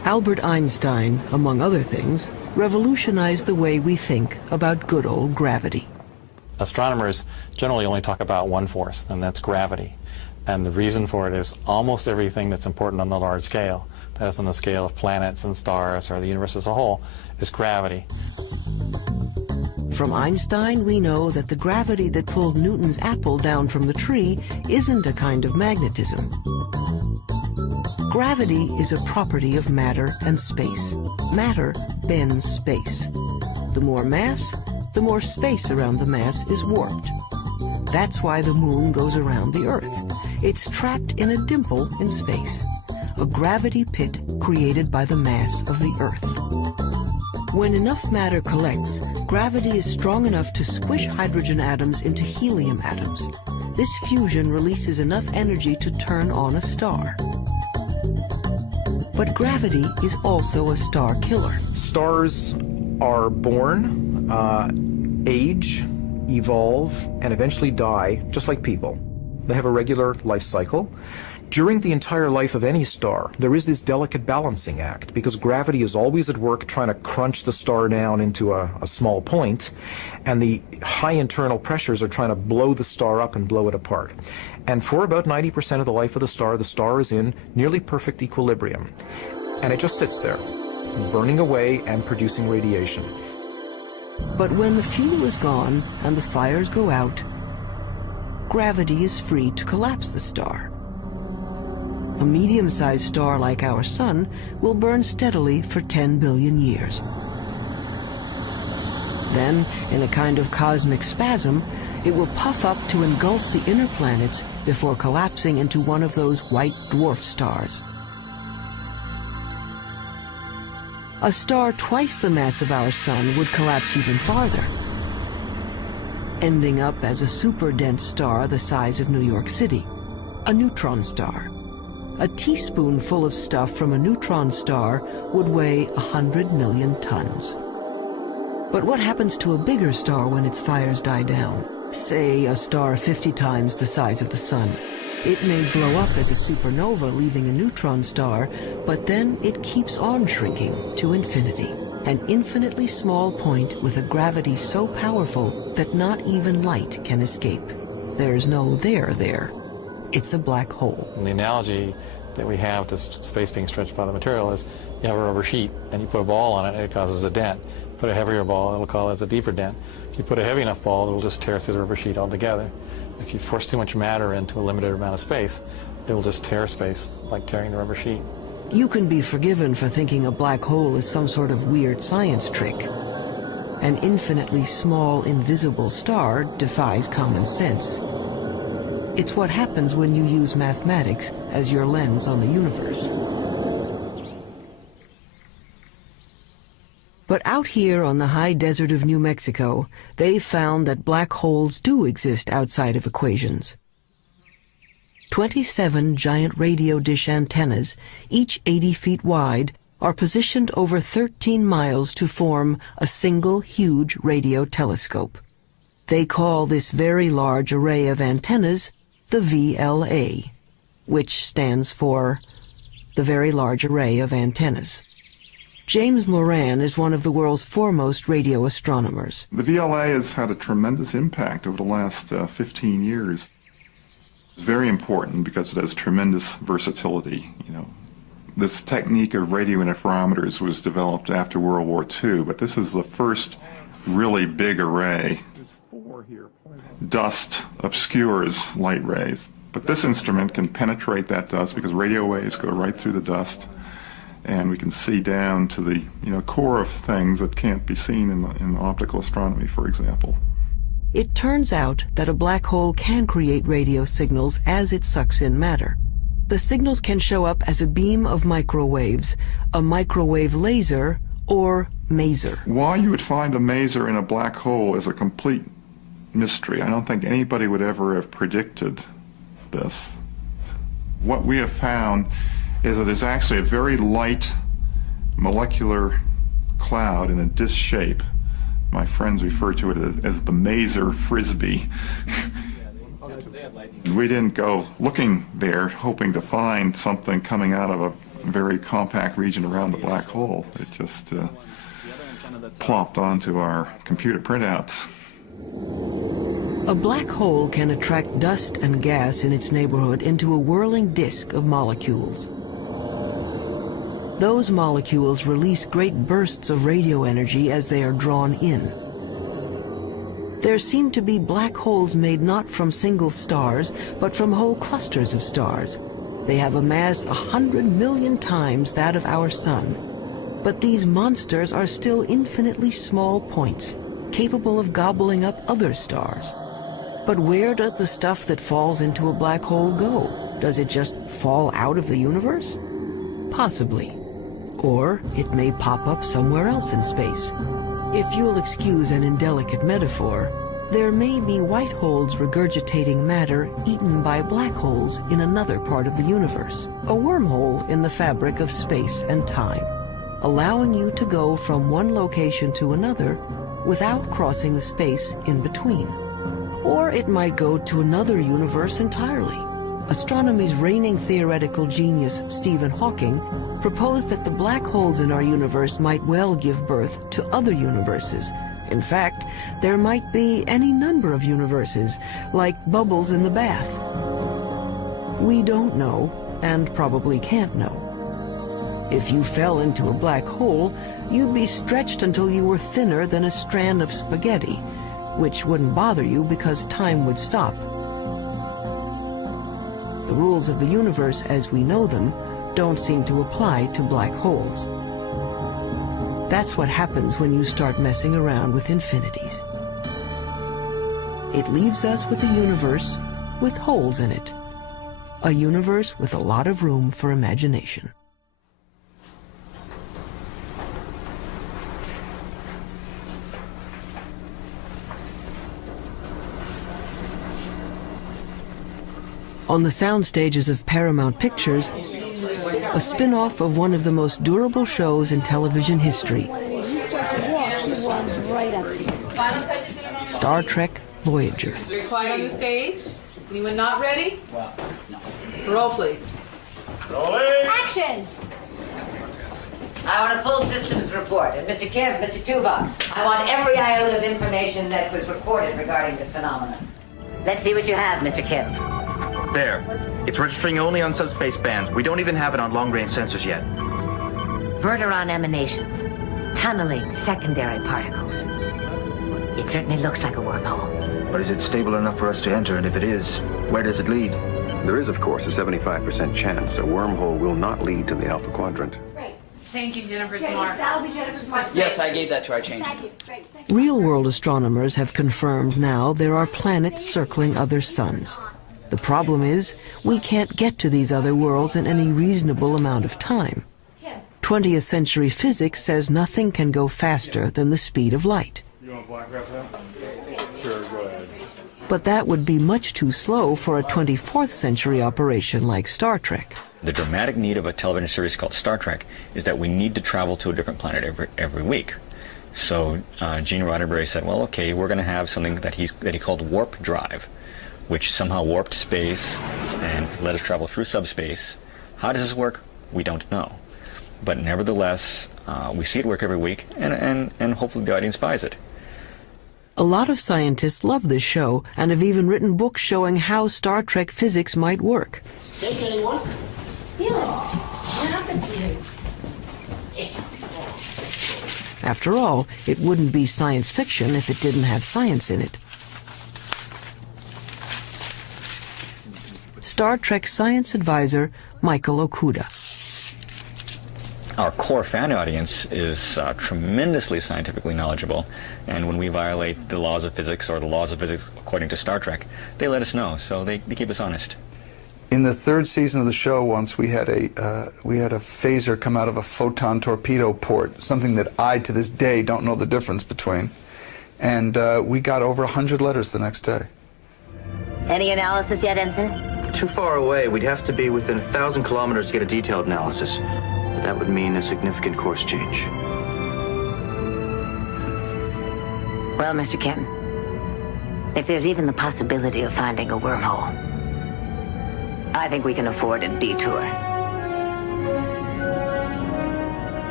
Albert Einstein, among other things, revolutionized the way we think about good old gravity. Astronomers generally only talk about one force, and that's gravity. And the reason for it is almost everything that's important on the large scale, that is on the scale of planets and stars or the universe as a whole, is gravity. From Einstein, we know that the gravity that pulled Newton's apple down from the tree isn't a kind of magnetism. Gravity is a property of matter and space. Matter bends space. The more mass, the more space around the mass is warped. That's why the moon goes around the Earth. It's trapped in a dimple in space, a gravity pit created by the mass of the Earth. When enough matter collects, gravity is strong enough to squish hydrogen atoms into helium atoms. This fusion releases enough energy to turn on a star. But gravity is also a star killer. Stars are born, age, evolve, and eventually die, just like people. They have a regular life cycle. During the entire life of any star, there is this delicate balancing act, because gravity is always at work trying to crunch the star down into a small point, and the high internal pressures are trying to blow the star up and blow it apart. And for about 90% of the life of the star is in nearly perfect equilibrium. And it just sits there, burning away and producing radiation. But when the fuel is gone and the fires go out, gravity is free to collapse the star. A medium-sized star like our Sun will burn steadily for 10 billion years. Then, in a kind of cosmic spasm, it will puff up to engulf the inner planets before collapsing into one of those white dwarf stars. A star twice the mass of our Sun would collapse even farther, ending up as a super-dense star the size of New York City, a neutron star. A teaspoonful of stuff from a neutron star would weigh 100 million tons. But what happens to a bigger star when its fires die down? Say a star 50 times the size of the Sun. It may blow up as a supernova, leaving a neutron star, but then it keeps on shrinking to infinity. An infinitely small point with a gravity so powerful that not even light can escape. There's no there there. It's a black hole. And the analogy that we have to space being stretched by the material is you have a rubber sheet and you put a ball on it and it causes a dent. Put a heavier ball, it'll cause a deeper dent. If you put a heavy enough ball, it'll just tear through the rubber sheet altogether. If you force too much matter into a limited amount of space, it'll just tear space like tearing the rubber sheet. You can be forgiven for thinking a black hole is some sort of weird science trick. An infinitely small, invisible star defies common sense. It's what happens when you use mathematics as your lens on the universe. But out here on the high desert of New Mexico, they've found that black holes do exist outside of equations. 27 giant radio dish antennas, each 80 feet wide, are positioned over 13 miles to form a single huge radio telescope. They call this very large array of antennas the VLA, which stands for the Very Large Array of Antennas. James Moran is one of the world's foremost radio astronomers. The VLA has had a tremendous impact over the last 15 years. It's very important because it has tremendous versatility. This technique of radio interferometers was developed after World War II, but this is the first really big array. Dust obscures light rays, but this instrument can penetrate that dust because radio waves go right through the dust, and we can see down to the core of things that can't be seen in optical astronomy, for example. It turns out that a black hole can create radio signals as it sucks in matter. The signals can show up as a beam of microwaves, a microwave laser, or maser. Why you would find a maser in a black hole is a complete mystery. I don't think anybody would ever have predicted this. What we have found is that there's actually a very light molecular cloud in a disc shape. My friends refer to it as the maser frisbee. We didn't go looking there hoping to find something coming out of a very compact region around the black hole. It just plopped onto our computer printouts. A black hole can attract dust and gas in its neighborhood into a whirling disk of molecules. Those molecules release great bursts of radio energy as they are drawn in. There seem to be black holes made not from single stars, but from whole clusters of stars. They have a mass 100 million times that of our sun. But these monsters are still infinitely small points, capable of gobbling up other stars. But where does the stuff that falls into a black hole go? Does it just fall out of the universe? Possibly. Or it may pop up somewhere else in space. If you'll excuse an indelicate metaphor, there may be white holes regurgitating matter eaten by black holes in another part of the universe, a wormhole in the fabric of space and time, allowing you to go from one location to another without crossing the space in between. Or it might go to another universe entirely. Astronomy's reigning theoretical genius, Stephen Hawking, proposed that the black holes in our universe might well give birth to other universes. In fact, there might be any number of universes, like bubbles in the bath. We don't know, and probably can't know. If you fell into a black hole, you'd be stretched until you were thinner than a strand of spaghetti, which wouldn't bother you because time would stop. The rules of the universe as we know them don't seem to apply to black holes. That's what happens when you start messing around with infinities. It leaves us with a universe with holes in it. A universe with a lot of room for imagination. On the sound stages of Paramount Pictures, a spin-off of one of the most durable shows in television history, Star Trek Voyager. Quiet on the stage. Anyone not ready? Roll, please. Action! I want a full systems report. And Mr. Kim, Mr. Tuvok, I want every iota of information that was recorded regarding this phenomenon. Let's see what you have, Mr. Kim. There. It's registering only on subspace bands. We don't even have it on long-range sensors yet. Verteron emanations. Tunneling secondary particles. It certainly looks like a wormhole. But is it stable enough for us to enter? And if it is, where does it lead? There is, of course, a 75% chance a wormhole will not lead to the Alpha Quadrant. Great. Thank you, Jennifer's mark. That'll be Jennifer's mark. Yes, I gave that to our change. Thank you. Great. Real-world astronomers have confirmed now there are planets circling other suns. The problem is, we can't get to these other worlds in any reasonable amount of time. 20th century physics says nothing can go faster than the speed of light. You want black wrap that? Sure, go ahead. But that would be much too slow for a 24th century operation like Star Trek. The dramatic need of a television series called Star Trek is that we need to travel to a different planet every week. So Gene Roddenberry said, well, okay, we're going to have something that he called warp drive, which somehow warped space and let us travel through subspace. How does this work? We don't know. But nevertheless, we see it work every week, and hopefully the audience buys it. A lot of scientists love this show and have even written books showing how Star Trek physics might work. Sick, anyone? Felix, what happened to you? It's... After all, it wouldn't be science fiction if it didn't have science in it. Star Trek science advisor Michael Okuda. Our core fan audience is tremendously scientifically knowledgeable, and when we violate the laws of physics or the laws of physics according to Star Trek, they let us know, so they keep us honest. In the third season of the show, once we had a phaser come out of a photon torpedo port, something that I, to this day, don't know the difference between. And we got over 100 letters the next day. Any analysis yet, Ensign? Too far away. We'd have to be within 1,000 kilometers to get a detailed analysis. But that would mean a significant course change. Well, Mr. Kim, if there's even the possibility of finding a wormhole, I think we can afford a detour.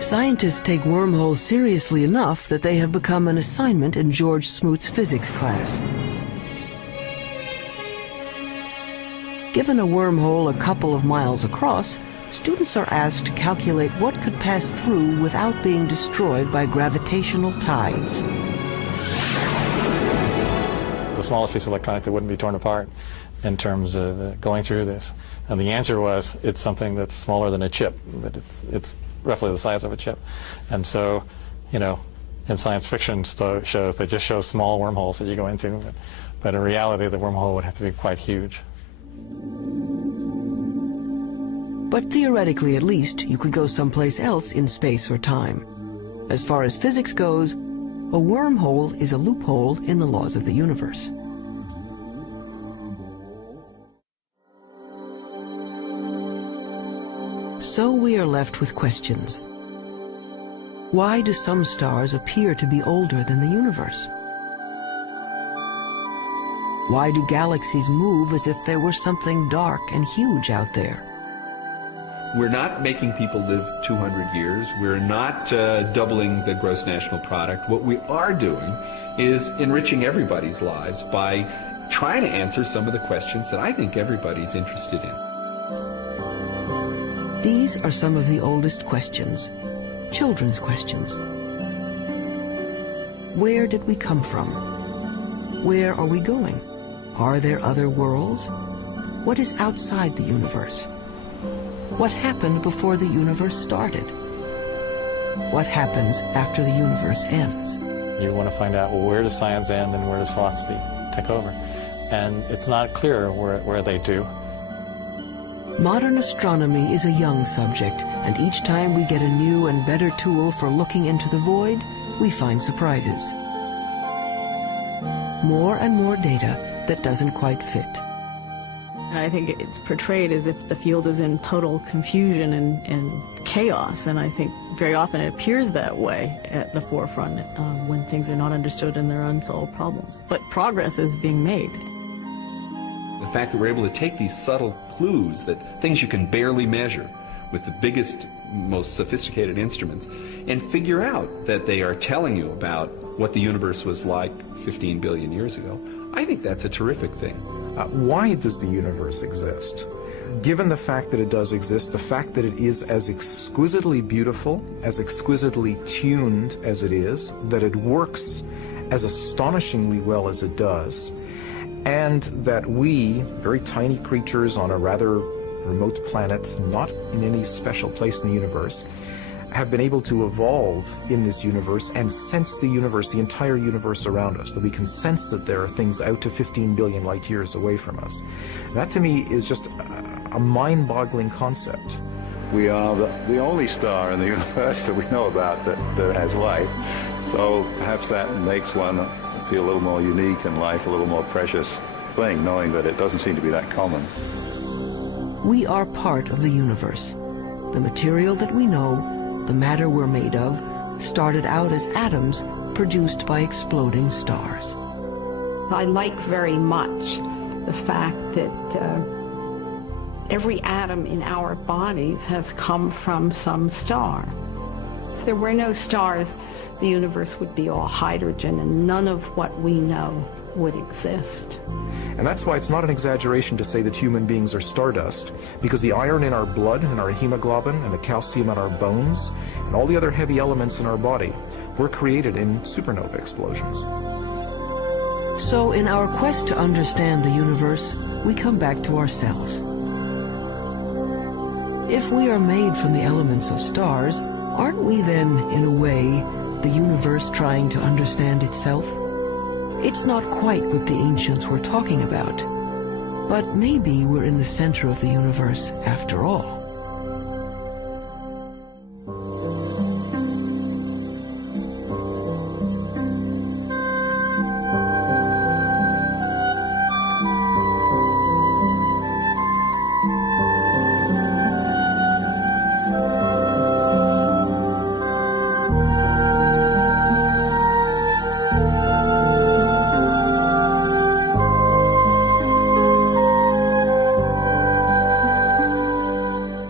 Scientists take wormholes seriously enough that they have become an assignment in George Smoot's physics class. Given a wormhole a couple of miles across, students are asked to calculate what could pass through without being destroyed by gravitational tides. The smallest piece of electronic that wouldn't be torn apart in terms of going through this. And the answer was, it's something that's smaller than a chip, but it's roughly the size of a chip. And so, you know, in science fiction shows, they just show small wormholes that you go into, but in reality, the wormhole would have to be quite huge. But theoretically, at least, you could go someplace else in space or time. As far as physics goes, a wormhole is a loophole in the laws of the universe. So we are left with questions. Why do some stars appear to be older than the universe? Why do galaxies move as if there were something dark and huge out there? We're not making people live 200 years. We're not doubling the gross national product. What we are doing is enriching everybody's lives by trying to answer some of the questions that I think everybody's interested in. These are some of the oldest questions, children's questions. Where did we come from? Where are we going? Are there other worlds? What is outside the universe? What happened before the universe started? What happens after the universe ends? You want to find out, well, where does science end and where does philosophy take over? And it's not clear where they do. Modern astronomy is a young subject, and each time we get a new and better tool for looking into the void, we find surprises. More and more data that doesn't quite fit. And I think it's portrayed as if the field is in total confusion and chaos, and I think very often it appears that way at the forefront when things are not understood and there are unsolved problems. But progress is being made. The fact that we're able to take these subtle clues, that things you can barely measure with the biggest, most sophisticated instruments, and figure out that they are telling you about what the universe was like 15 billion years ago, I think that's a terrific thing. Why does the universe exist? Given the fact that it does exist, the fact that it is as exquisitely beautiful, as exquisitely tuned as it is, that it works as astonishingly well as it does, and that we, very tiny creatures on a rather remote planet, not in any special place in the universe, have been able to evolve in this universe and sense the universe, the entire universe around us, that we can sense that there are things out to 15 billion light years away from us. That to me is just a mind-boggling concept. We are the only star in the universe that we know about that has life, so perhaps that makes one feel a little more unique and life a little more precious thing, knowing that it doesn't seem to be that common. We are part of the universe. The material that we know, the matter we're made of, started out as atoms produced by exploding stars. I like very much the fact that every atom in our bodies has come from some star. If there were no stars, the universe would be all hydrogen and none of what we know would exist. And that's why it's not an exaggeration to say that human beings are stardust, because the iron in our blood and our hemoglobin and the calcium in our bones and all the other heavy elements in our body were created in supernova explosions. So in our quest to understand the universe, we come back to ourselves. If we are made from the elements of stars, aren't we then, in a way, the universe trying to understand itself? It's not quite what the ancients were talking about, but maybe we're in the center of the universe after all.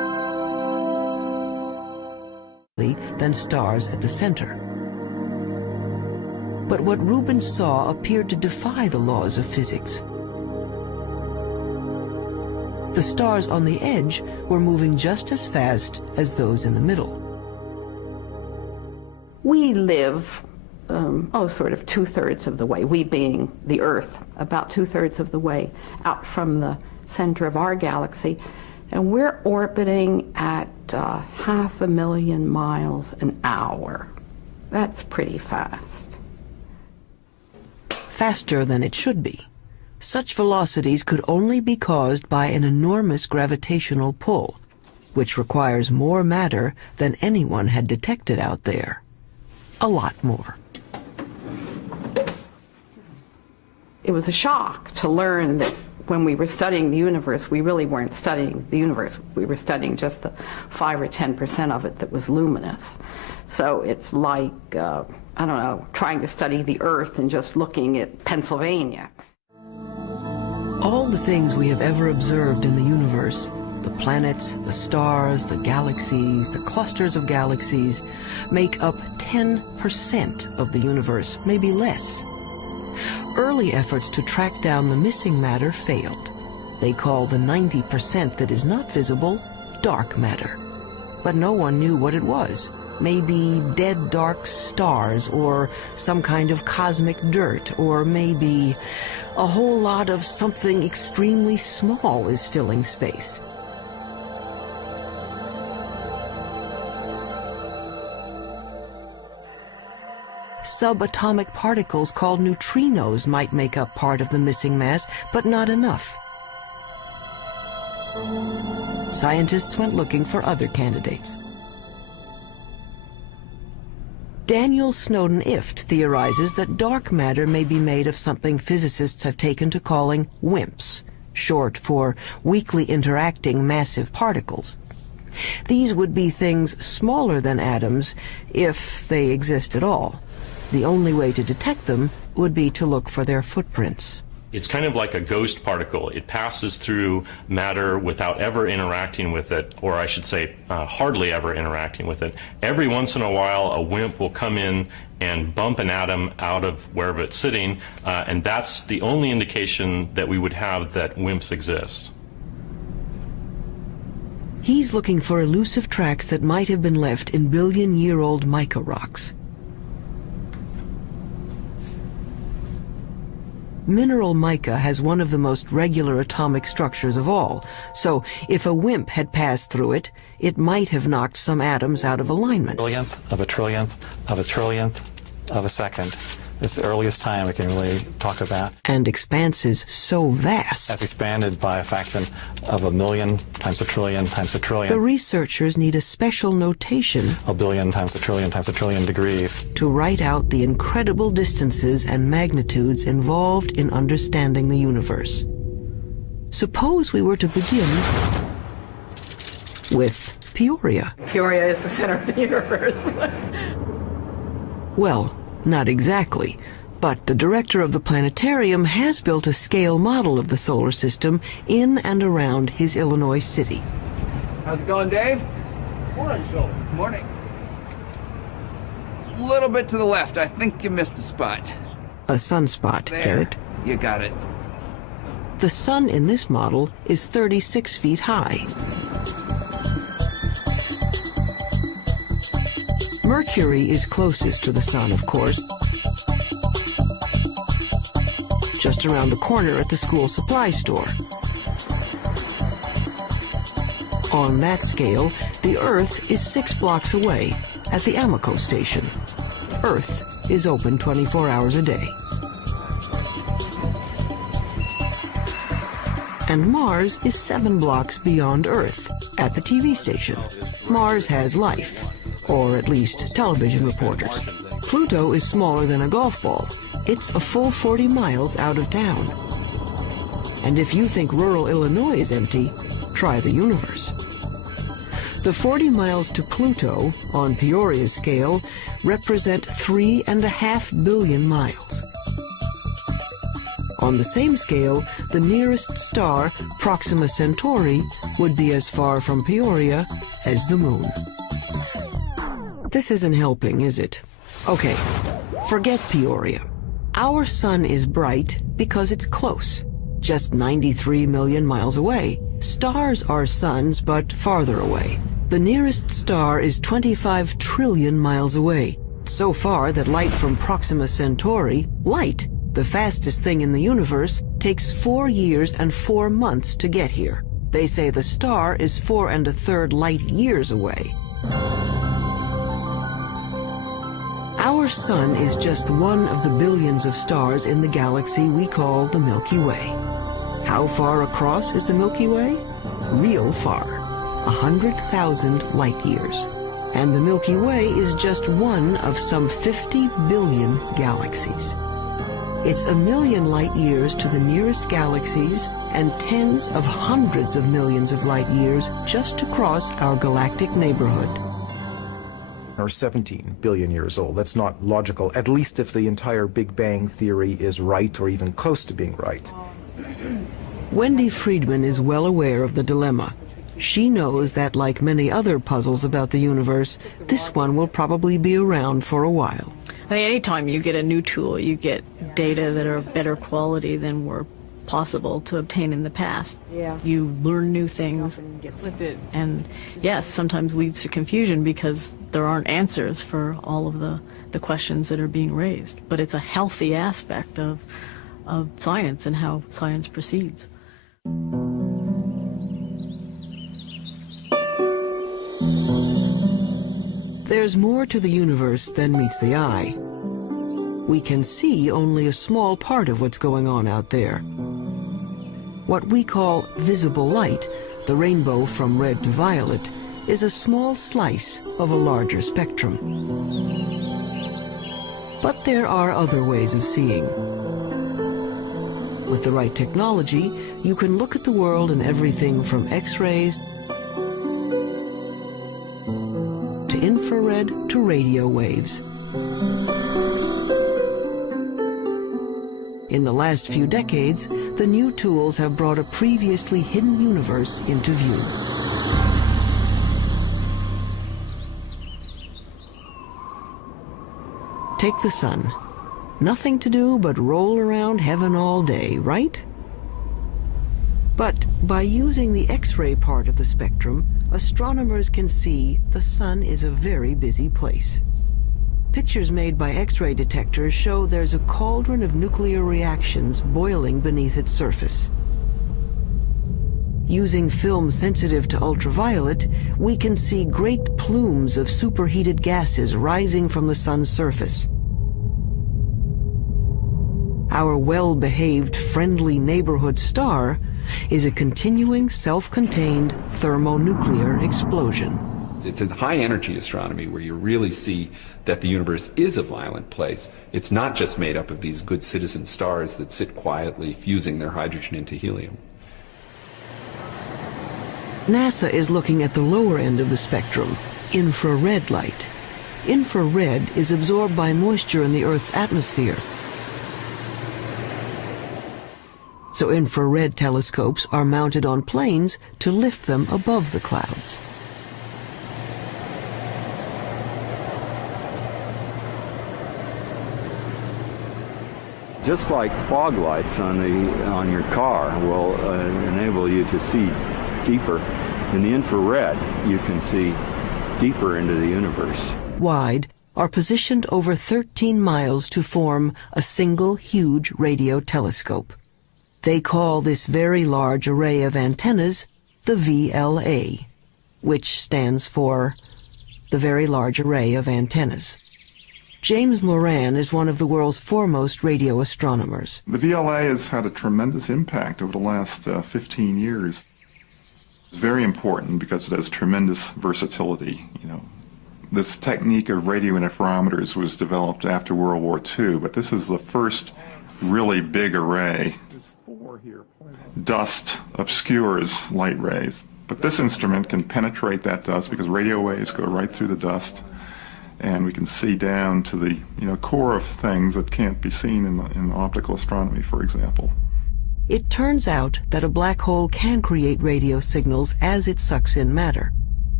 than stars at the center. But what Rubens saw appeared to defy the laws of physics. The stars on the edge were moving just as fast as those in the middle. We live, sort of 2/3 of the way, we being the Earth, about 2/3 of the way out from the center of our galaxy, and we're orbiting at 500,000 miles an hour. That's pretty fast. Faster than it should be. Such velocities could only be caused by an enormous gravitational pull, which requires more matter than anyone had detected out there. A lot more. It was a shock to learn that when we were studying the universe, we really weren't studying the universe. We were studying just the 5 or 10% of it that was luminous. So it's like, I don't know, trying to study the Earth and just looking at Pennsylvania. All the things we have ever observed in the universe, the planets, the stars, the galaxies, the clusters of galaxies, make up 10% of the universe, maybe less. Early efforts to track down the missing matter failed. They call the 90% that is not visible dark matter. But no one knew what it was. Maybe dead dark stars, or some kind of cosmic dirt, or maybe a whole lot of something extremely small is filling space. Subatomic particles called neutrinos might make up part of the missing mass, but not enough. Scientists went looking for other candidates. Daniel Snowden-Ift theorizes that dark matter may be made of something physicists have taken to calling WIMPs, short for weakly interacting massive particles. These would be things smaller than atoms, if they exist at all. The only way to detect them would be to look for their footprints. It's kind of like a ghost particle. It passes through matter without ever interacting with it, or I should say hardly ever interacting with it. Every once in a while, a WIMP will come in and bump an atom out of wherever it's sitting, and that's the only indication that we would have that WIMPs exist. He's looking for elusive tracks that might have been left in billion-year-old mica rocks. Mineral mica has one of the most regular atomic structures of all, so if a WIMP had passed through it, it might have knocked some atoms out of alignment. Trillionth of a trillionth of a trillionth of a second is the earliest time we can really talk about. And expanses so vast. As expanded by a fraction of 1,000,000 times a trillion times a trillion. The researchers need a special notation. 1,000,000,000 times a trillion degrees. To write out the incredible distances and magnitudes involved in understanding the universe. Suppose we were to begin with Peoria. Peoria is the center of the universe. Well, not exactly, but the director of the planetarium has built a scale model of the solar system in and around his Illinois city. How's it going, Dave? Morning, Sheldon. Morning. A little bit to the left. I think you missed a spot. A sunspot, There. Garrett. You got it. The sun in this model is 36 feet high. Mercury is closest to the sun, of course, just around the corner at the school supply store. On that scale, the Earth is 6 blocks away at the Amoco station. Earth is open 24 hours a day. And Mars is 7 blocks beyond Earth at the TV station. Mars has life, or at least television reporters. Pluto is smaller than a golf ball. It's a full 40 miles out of town. And if you think rural Illinois is empty, try the universe. The 40 miles to Pluto, on Peoria's scale, represent 3.5 billion miles. On the same scale, the nearest star, Proxima Centauri, would be as far from Peoria as the Moon. This isn't helping, is it? Okay, forget Peoria. Our sun is bright because it's close, just 93 million miles away. Stars are suns, but farther away. The nearest star is 25 trillion miles away. So far that light from Proxima Centauri, light, the fastest thing in the universe, takes 4 years and 4 months to get here. They say the star is 4 1/3 light years away. Our sun is just one of the billions of stars in the galaxy we call the Milky Way. How far across is the Milky Way? Real far, 100,000 light years. And the Milky Way is just one of some 50 billion galaxies. It's a million light years to the nearest galaxies and tens of hundreds of millions of light years just to cross our galactic neighborhood. Or 17 billion years old. That's not logical, at least if the entire Big Bang theory is right or even close to being right. Wendy Friedman is well aware of the dilemma. She knows that, like many other puzzles about the universe, this one will probably be around for a while. I think anytime you get a new tool, you get data that are of better quality than were possible to obtain in the past. Yeah. You learn new things with it, and yes, sometimes leads to confusion because there aren't answers for all of the questions that are being raised. But it's a healthy aspect of science and how science proceeds. There's more to the universe than meets the eye. We can see only a small part of what's going on out there. What we call visible light, the rainbow from red to violet, is a small slice of a larger spectrum. But there are other ways of seeing. With the right technology, you can look at the world and everything from X-rays to infrared to radio waves. In the last few decades, the new tools have brought a previously hidden universe into view. Take the sun. Nothing to do but roll around heaven all day, right? But by using the X-ray part of the spectrum, astronomers can see the sun is a very busy place. Pictures made by X-ray detectors show there's a cauldron of nuclear reactions boiling beneath its surface. Using film sensitive to ultraviolet, we can see great plumes of superheated gases rising from the sun's surface. Our well-behaved, friendly neighborhood star is a continuing, self-contained thermonuclear explosion. It's in high-energy astronomy where you really see that the universe is a violent place. It's not just made up of these good citizen stars that sit quietly fusing their hydrogen into helium. NASA is looking at the lower end of the spectrum, infrared light. Infrared is absorbed by moisture in the Earth's atmosphere. So infrared telescopes are mounted on planes to lift them above the clouds. Just like fog lights on your car will enable you to see deeper, in the infrared you can see deeper into the universe. Wide are positioned over 13 miles to form a single huge radio telescope. They call this very large array of antennas the VLA, which stands for the Very Large Array of Antennas. James Moran is one of the world's foremost radio astronomers. The VLA has had a tremendous impact over the last 15 years. It's very important because it has tremendous versatility. This technique of radio interferometers was developed after World War II, but this is the first really big array. Dust obscures light rays, but this instrument can penetrate that dust because radio waves go right through the dust, and we can see down to the core of things that can't be seen in optical astronomy, for example. It turns out that a black hole can create radio signals as it sucks in matter.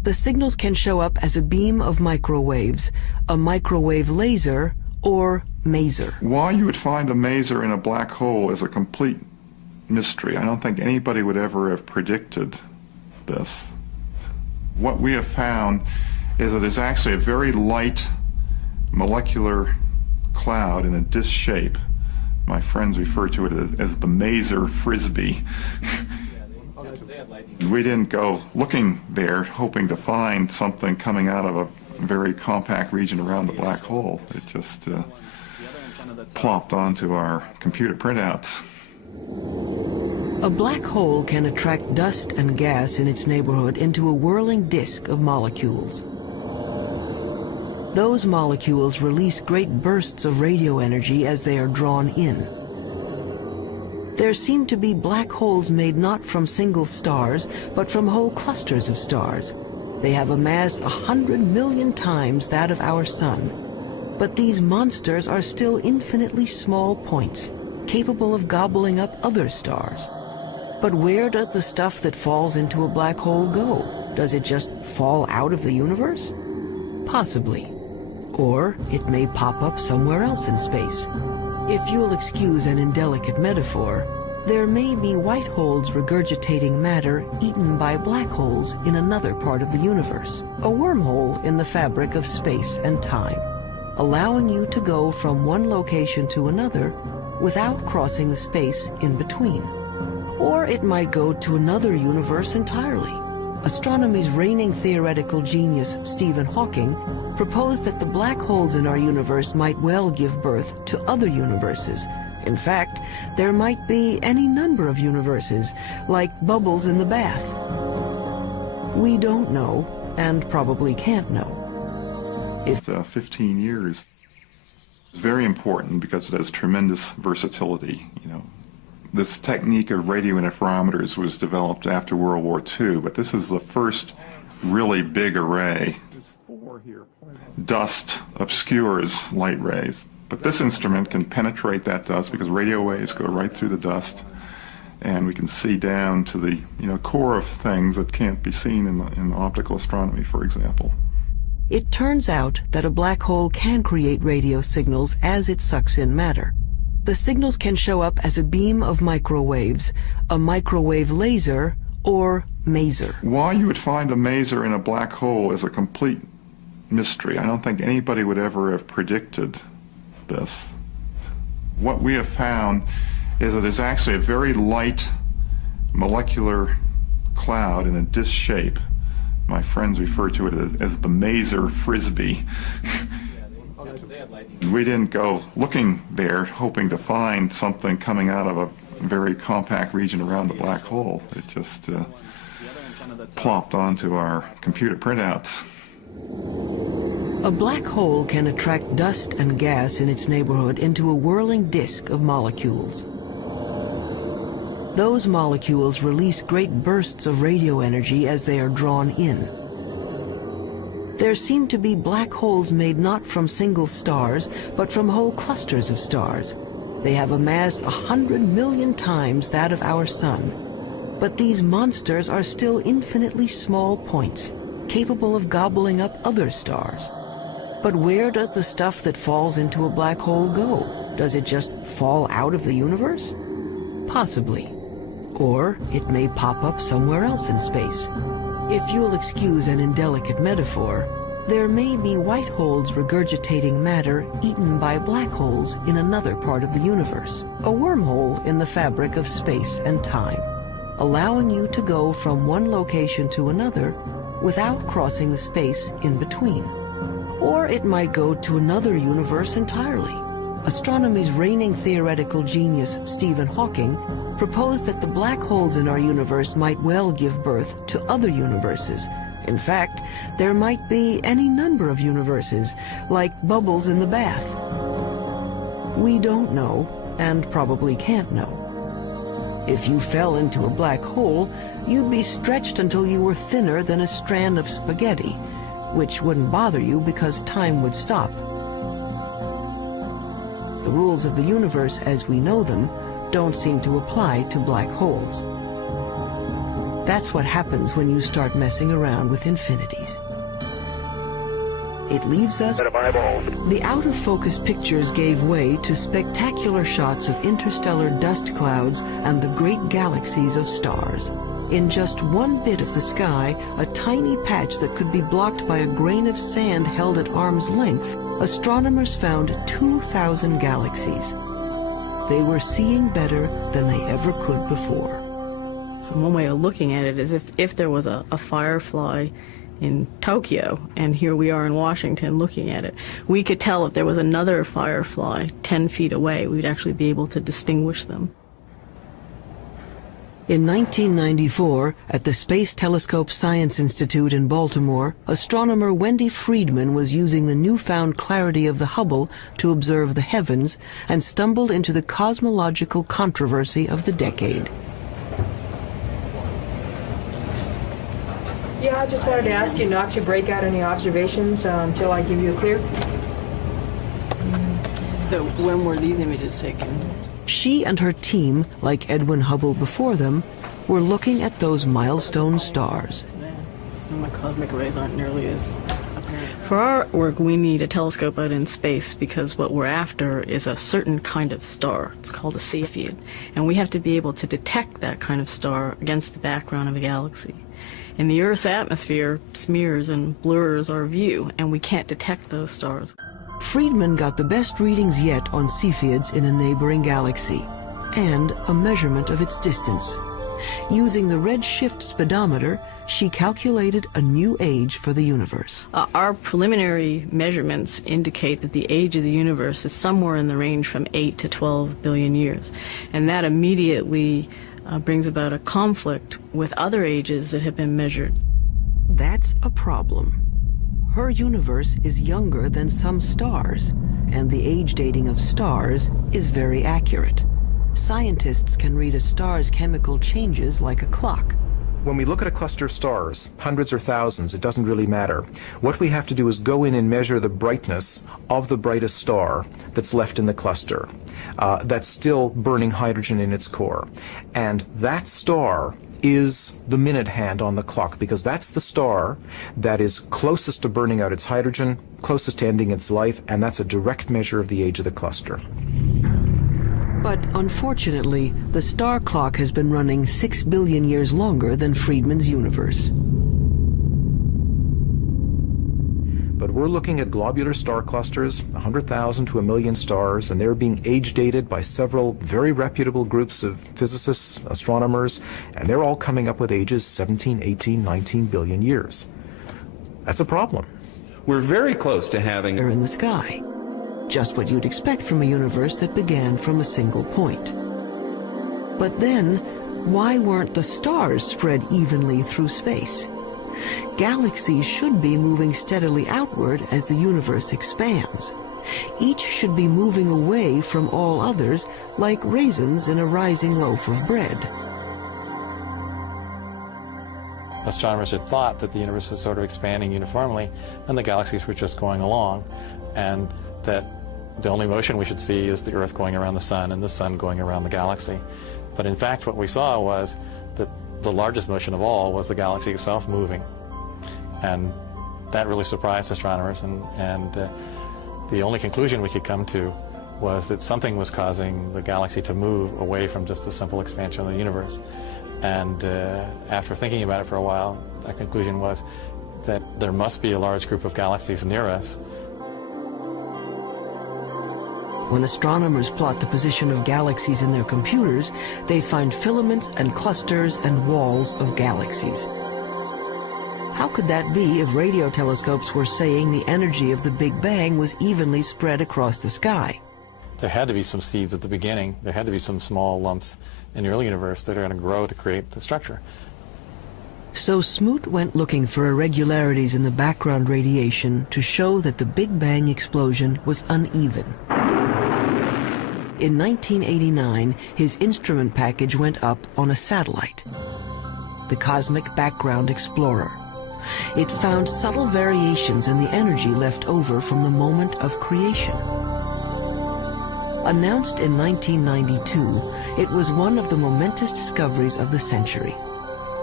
The signals can show up as a beam of microwaves, a microwave laser, or maser. Why you would find a maser in a black hole is a complete mystery. I don't think anybody would ever have predicted this. What we have found is that there's actually a very light molecular cloud in a disc shape. My friends refer to it as the maser frisbee. We didn't go looking there hoping to find something coming out of a very compact region around the black hole. It just plopped onto our computer printouts. A black hole can attract dust and gas in its neighborhood into a whirling disk of molecules. Those molecules release great bursts of radio energy as they are drawn in. There seem to be black holes made not from single stars, but from whole clusters of stars. They have a mass 100 million times that of our sun. But these monsters are still infinitely small points, capable of gobbling up other stars. But where does the stuff that falls into a black hole go? Does it just fall out of the universe? Possibly. Or it may pop up somewhere else in space. If you'll excuse an indelicate metaphor, there may be white holes regurgitating matter eaten by black holes in another part of the universe, a wormhole in the fabric of space and time, allowing you to go from one location to another without crossing the space in between. Or it might go to another universe entirely. Astronomy's reigning theoretical genius, Stephen Hawking, proposed that the black holes in our universe might well give birth to other universes. In fact, there might be any number of universes, like bubbles in the bath. We don't know, and probably can't know. 15 years is very important because it has tremendous versatility. This technique of radio interferometers was developed after World War II, but this is the first really big array. Dust obscures light rays, but this instrument can penetrate that dust because radio waves go right through the dust, and we can see down to the core of things that can't be seen in optical astronomy, for example. It turns out that a black hole can create radio signals as it sucks in matter. The signals can show up as a beam of microwaves, a microwave laser, or maser. Why you would find a maser in a black hole is a complete mystery. I don't think anybody would ever have predicted this. What we have found is that there's actually a very light molecular cloud in a disc shape. My friends refer to it as the maser frisbee. We didn't go looking there hoping to find something coming out of a very compact region around the black hole. It just plopped onto our computer printouts. A black hole can attract dust and gas in its neighborhood into a whirling disk of molecules. Those molecules release great bursts of radio energy as they are drawn in. There seem to be black holes made not from single stars, but from whole clusters of stars. They have a mass 100 million times that of our sun. But these monsters are still infinitely small points, capable of gobbling up other stars. But where does the stuff that falls into a black hole go? Does it just fall out of the universe? Possibly. Or it may pop up somewhere else in space. If you'll excuse an indelicate metaphor, there may be white holes regurgitating matter eaten by black holes in another part of the universe, a wormhole in the fabric of space and time, allowing you to go from one location to another without crossing the space in between. Or it might go to another universe entirely. Astronomy's reigning theoretical genius, Stephen Hawking, proposed that the black holes in our universe might well give birth to other universes. In fact, there might be any number of universes, like bubbles in the bath. We don't know, and probably can't know. If you fell into a black hole, you'd be stretched until you were thinner than a strand of spaghetti, which wouldn't bother you because time would stop. The rules of the universe as we know them don't seem to apply to black holes. That's what happens when you start messing around with infinities. It leaves us... The out-of-focus pictures gave way to spectacular shots of interstellar dust clouds and the great galaxies of stars. In just one bit of the sky, a tiny patch that could be blocked by a grain of sand held at arm's length, astronomers found 2,000 galaxies. They were seeing better than they ever could before. So one way of looking at it is if there was a firefly in Tokyo, and here we are in Washington looking at it, we could tell if there was another firefly 10 feet away, we'd actually be able to distinguish them. In 1994, at the Space Telescope Science Institute in Baltimore, astronomer Wendy Friedman was using the newfound clarity of the Hubble to observe the heavens and stumbled into the cosmological controversy of the decade. Yeah, I just wanted to ask you not to break out any observations until I give you a clear. So when were these images taken? She and her team, like Edwin Hubble before them, were looking at those milestone stars. And the cosmic rays aren't nearly as apparent. For our work, we need a telescope out in space because what we're after is a certain kind of star. It's called a Cepheid. And we have to be able to detect that kind of star against the background of a galaxy. And the Earth's atmosphere smears and blurs our view, and we can't detect those stars. Friedman got the best readings yet on Cepheids in a neighboring galaxy, and a measurement of its distance. Using the redshift speedometer, she calculated a new age for the universe. Our preliminary measurements indicate that the age of the universe is somewhere in the range from 8 to 12 billion years. And that immediately brings about a conflict with other ages that have been measured. That's a problem. Her universe is younger than some stars, and the age dating of stars is very accurate. Scientists can read a star's chemical changes like a clock. When we look at a cluster of stars, hundreds or thousands, it doesn't really matter. What we have to do is go in and measure the brightness of the brightest star that's left in the cluster, that's still burning hydrogen in its core. And that star is the minute hand on the clock, because that's the star that is closest to burning out its hydrogen, closest to ending its life, and that's a direct measure of the age of the cluster. But unfortunately, the star clock has been running 6 billion years longer than Friedman's universe. But we're looking at globular star clusters, 100,000 to 1 million stars, and they're being age dated by several very reputable groups of physicists, astronomers, and they're all coming up with ages 17, 18, 19 billion years. That's a problem. We're very close to having... They're in the sky. Just what you'd expect from a universe that began from a single point. But then, why weren't the stars spread evenly through space? Galaxies should be moving steadily outward as the universe expands. Each should be moving away from all others like raisins in a rising loaf of bread. Astronomers had thought that the universe was sort of expanding uniformly and the galaxies were just going along, and that the only motion we should see is the Earth going around the Sun and the Sun going around the galaxy. But in fact, what we saw was that the largest motion of all was the galaxy itself moving. And that really surprised astronomers, and the only conclusion we could come to was that something was causing the galaxy to move away from just the simple expansion of the universe. And after thinking about it for a while, the conclusion was that there must be a large group of galaxies near us. When astronomers plot the position of galaxies in their computers, they find filaments and clusters and walls of galaxies. How could that be if radio telescopes were saying the energy of the Big Bang was evenly spread across the sky? There had to be some seeds at the beginning. There had to be some small lumps in the early universe that are going to grow to create the structure. So Smoot went looking for irregularities in the background radiation to show that the Big Bang explosion was uneven. In 1989, his instrument package went up on a satellite, the Cosmic Background Explorer. It found subtle variations in the energy left over from the moment of creation. Announced in 1992, it was one of the momentous discoveries of the century.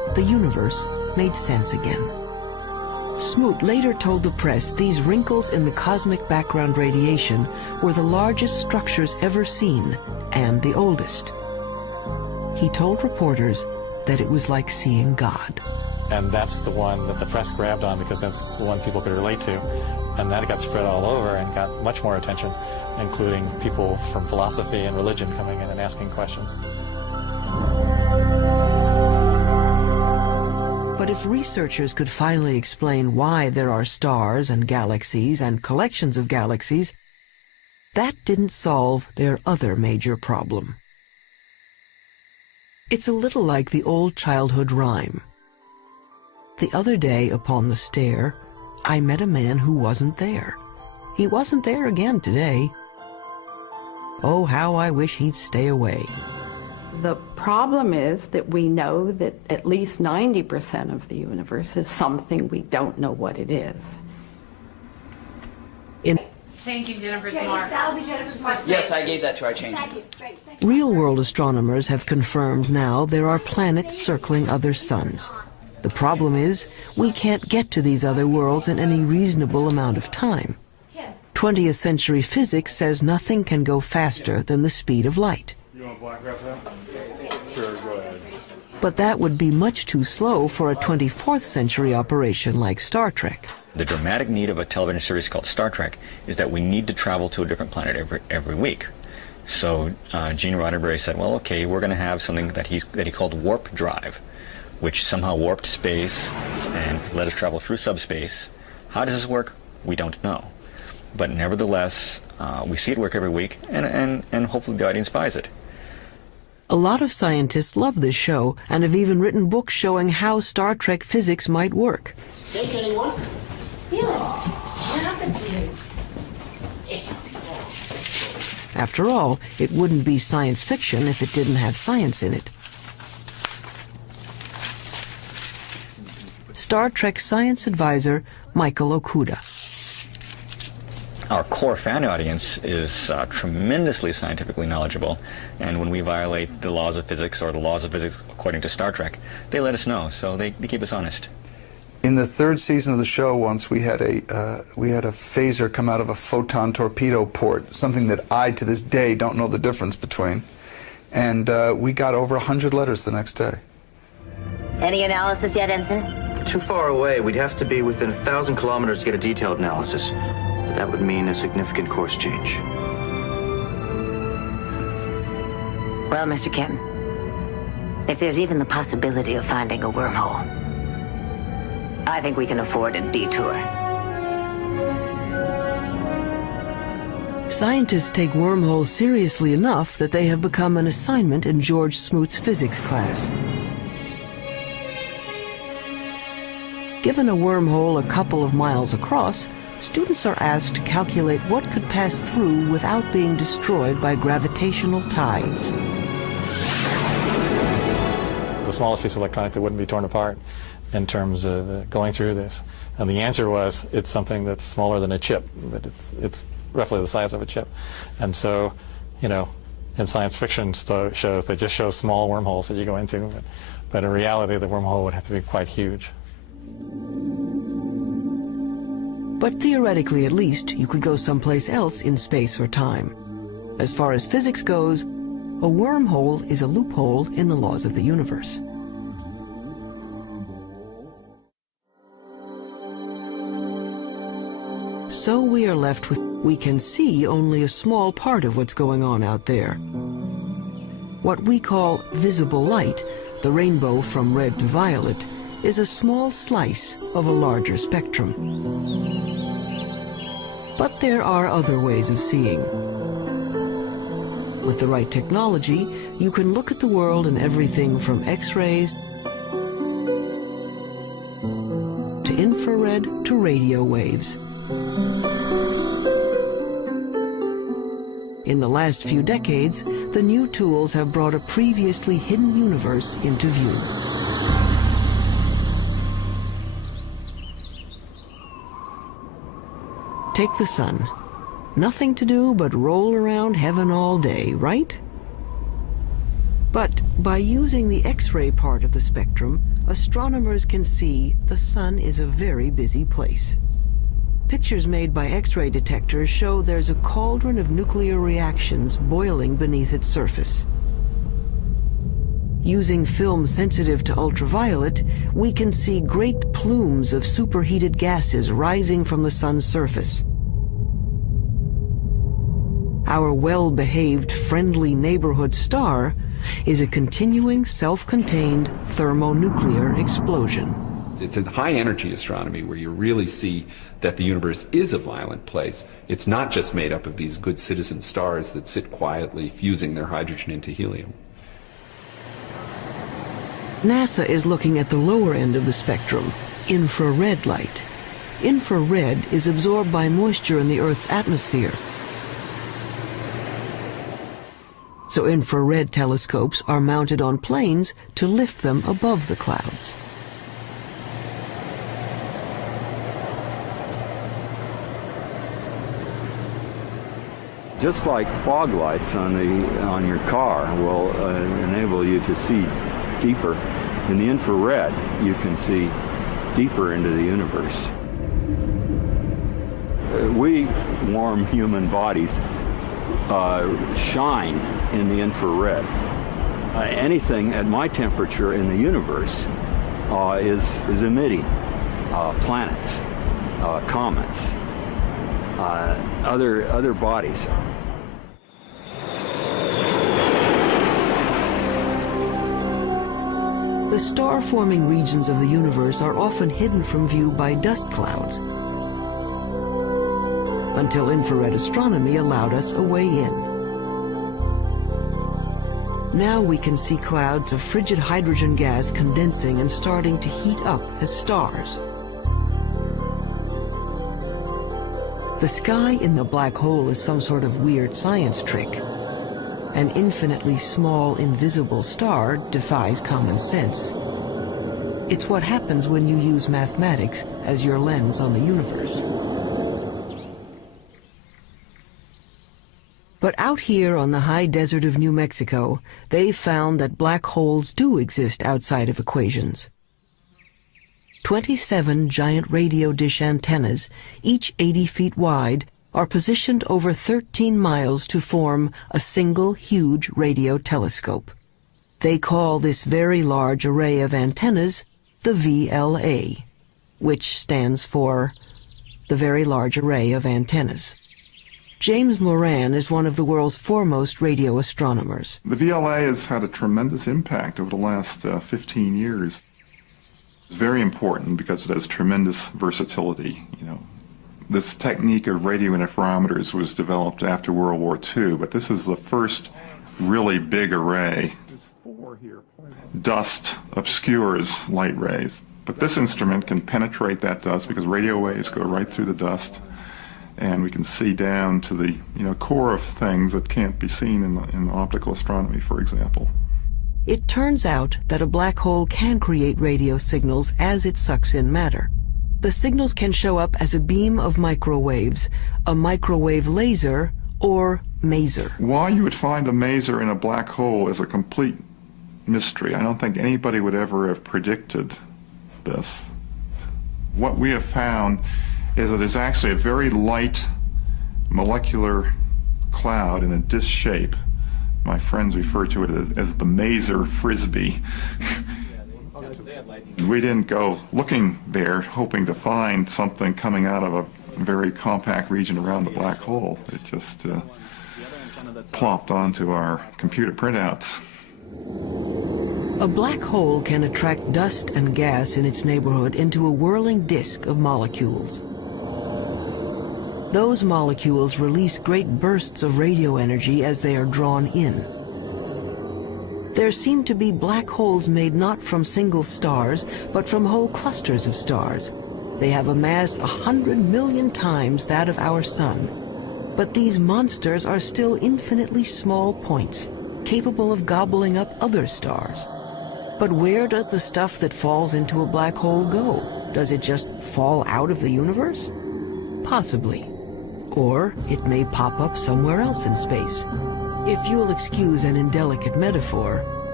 the universe made sense again. Smoot later told the press these wrinkles in the cosmic background radiation were the largest structures ever seen and the oldest. He told reporters that it was like seeing God. And that's the one that the press grabbed on because that's the one people could relate to. And that got spread all over and got much more attention, including people from philosophy and religion coming in and asking questions. But if researchers could finally explain why there are stars and galaxies and collections of galaxies, that didn't solve their other major problem. It's a little like the old childhood rhyme. The other day upon the stair, I met a man who wasn't there. He wasn't there again today. Oh, how I wish he'd stay away. The problem is that we know that at least 90% of the universe is something we don't know what it is. Changing Jennifer's mark. That'll be Jennifer's mark. Yes, I gave that to her. I changed it. Thank you. Great. Real-world astronomers have confirmed now there are planets circling other suns. The problem is, we can't get to these other worlds in any reasonable amount of time. 20th century physics says nothing can go faster than the speed of light. You want black wrap that? Sure, go ahead. But that would be much too slow for a 24th century operation like Star Trek. The dramatic need of a television series called Star Trek is that we need to travel to a different planet every week. So Gene Roddenberry said, well, okay, we're going to have something that he called warp drive, which somehow warped space and let us travel through subspace. How does this work? We don't know. But nevertheless, we see it work every week, and hopefully the audience buys it. A lot of scientists love this show and have even written books showing how Star Trek physics might work. Sick, anyone? Felix, what happened to you? It's... After all, it wouldn't be science fiction if it didn't have science in it. Star Trek science advisor Michael Okuda. Our core fan audience is tremendously scientifically knowledgeable, and when we violate the laws of physics or the laws of physics according to Star Trek, they let us know, so they keep us honest. In the third season of the show, once we had a phaser come out of a photon torpedo port, something that I, to this day, don't know the difference between. And we got over 100 letters the next day. Any analysis yet, Ensign? Too far away. We'd have to be within 1,000 kilometers to get a detailed analysis. But that would mean a significant course change. Well, Mr. Kim, if there's even the possibility of finding a wormhole, I think we can afford a detour. Scientists take wormholes seriously enough that they have become an assignment in George Smoot's physics class. Given a wormhole a couple of miles across, students are asked to calculate what could pass through without being destroyed by gravitational tides. The smallest piece of electronic that wouldn't be torn apart in terms of going through this. And the answer was, it's something that's smaller than a chip, but it's roughly the size of a chip. And so, you know, in science fiction shows, they just show small wormholes that you go into, but in reality, the wormhole would have to be quite huge. But theoretically, at least, you could go someplace else in space or time. As far as physics goes, a wormhole is a loophole in the laws of the universe. So we are left with, we can see only a small part of what's going on out there. What we call visible light, the rainbow from red to violet, is a small slice of a larger spectrum. But there are other ways of seeing. With the right technology, you can look at the world in everything from X-rays to infrared to radio waves. In the last few decades, the new tools have brought a previously hidden universe into view. Take the sun. Nothing to do but roll around heaven all day, right? But by using the X-ray part of the spectrum, astronomers can see the sun is a very busy place. Pictures made by X-ray detectors show there's a cauldron of nuclear reactions boiling beneath its surface. Using film sensitive to ultraviolet, we can see great plumes of superheated gases rising from the sun's surface. Our well-behaved, friendly neighborhood star is a continuing, self-contained thermonuclear explosion. It's in high-energy astronomy where you really see that the universe is a violent place. It's not just made up of these good citizen stars that sit quietly fusing their hydrogen into helium. NASA is looking at the lower end of the spectrum, infrared light. Infrared is absorbed by moisture in the Earth's atmosphere. So infrared telescopes are mounted on planes to lift them above the clouds. Just like fog lights on your car will enable you to see deeper. In the infrared, you can see deeper into the universe. We warm human bodies shine in the infrared. Anything at my temperature in the universe is emitting planets, comets, other bodies. The star-forming regions of the universe are often hidden from view by dust clouds, until infrared astronomy allowed us a way in. Now we can see clouds of frigid hydrogen gas condensing and starting to heat up as stars. The sky in the black hole is some sort of weird science trick. An infinitely small, invisible star defies common sense. It's what happens when you use mathematics as your lens on the universe. But out here on the high desert of New Mexico, they've found that black holes do exist outside of equations. 27 giant radio dish antennas, each 80 feet wide, are positioned over 13 miles to form a single huge radio telescope. They call this very large array of antennas the VLA, which stands for the Very Large Array of Antennas. James Moran is one of the world's foremost radio astronomers. The VLA has had a tremendous impact over the last 15 years. It's very important because it has tremendous versatility. This technique of radio interferometers was developed after World War II, but this is the first really big array. Dust obscures light rays, but this instrument can penetrate that dust because radio waves go right through the dust, and we can see down to the core of things that can't be seen in optical astronomy, for example. It turns out that a black hole can create radio signals as it sucks in matter. The signals can show up as a beam of microwaves, a microwave laser, or maser. Why you would find a maser in a black hole is a complete mystery. I don't think anybody would ever have predicted this. What we have found is that there's actually a very light molecular cloud in a disc shape. My friends refer to it as the maser frisbee. We didn't go looking there hoping to find something coming out of a very compact region around the black hole. It just plopped onto our computer printouts. A black hole can attract dust and gas in its neighborhood into a whirling disk of molecules. Those molecules release great bursts of radio energy as they are drawn in. There seem to be black holes made not from single stars, but from whole clusters of stars. They have a mass 100 million times that of our sun. But these monsters are still infinitely small points, capable of gobbling up other stars. But where does the stuff that falls into a black hole go? Does it just fall out of the universe? Possibly. Or it may pop up somewhere else in space. If you'll excuse an indelicate metaphor,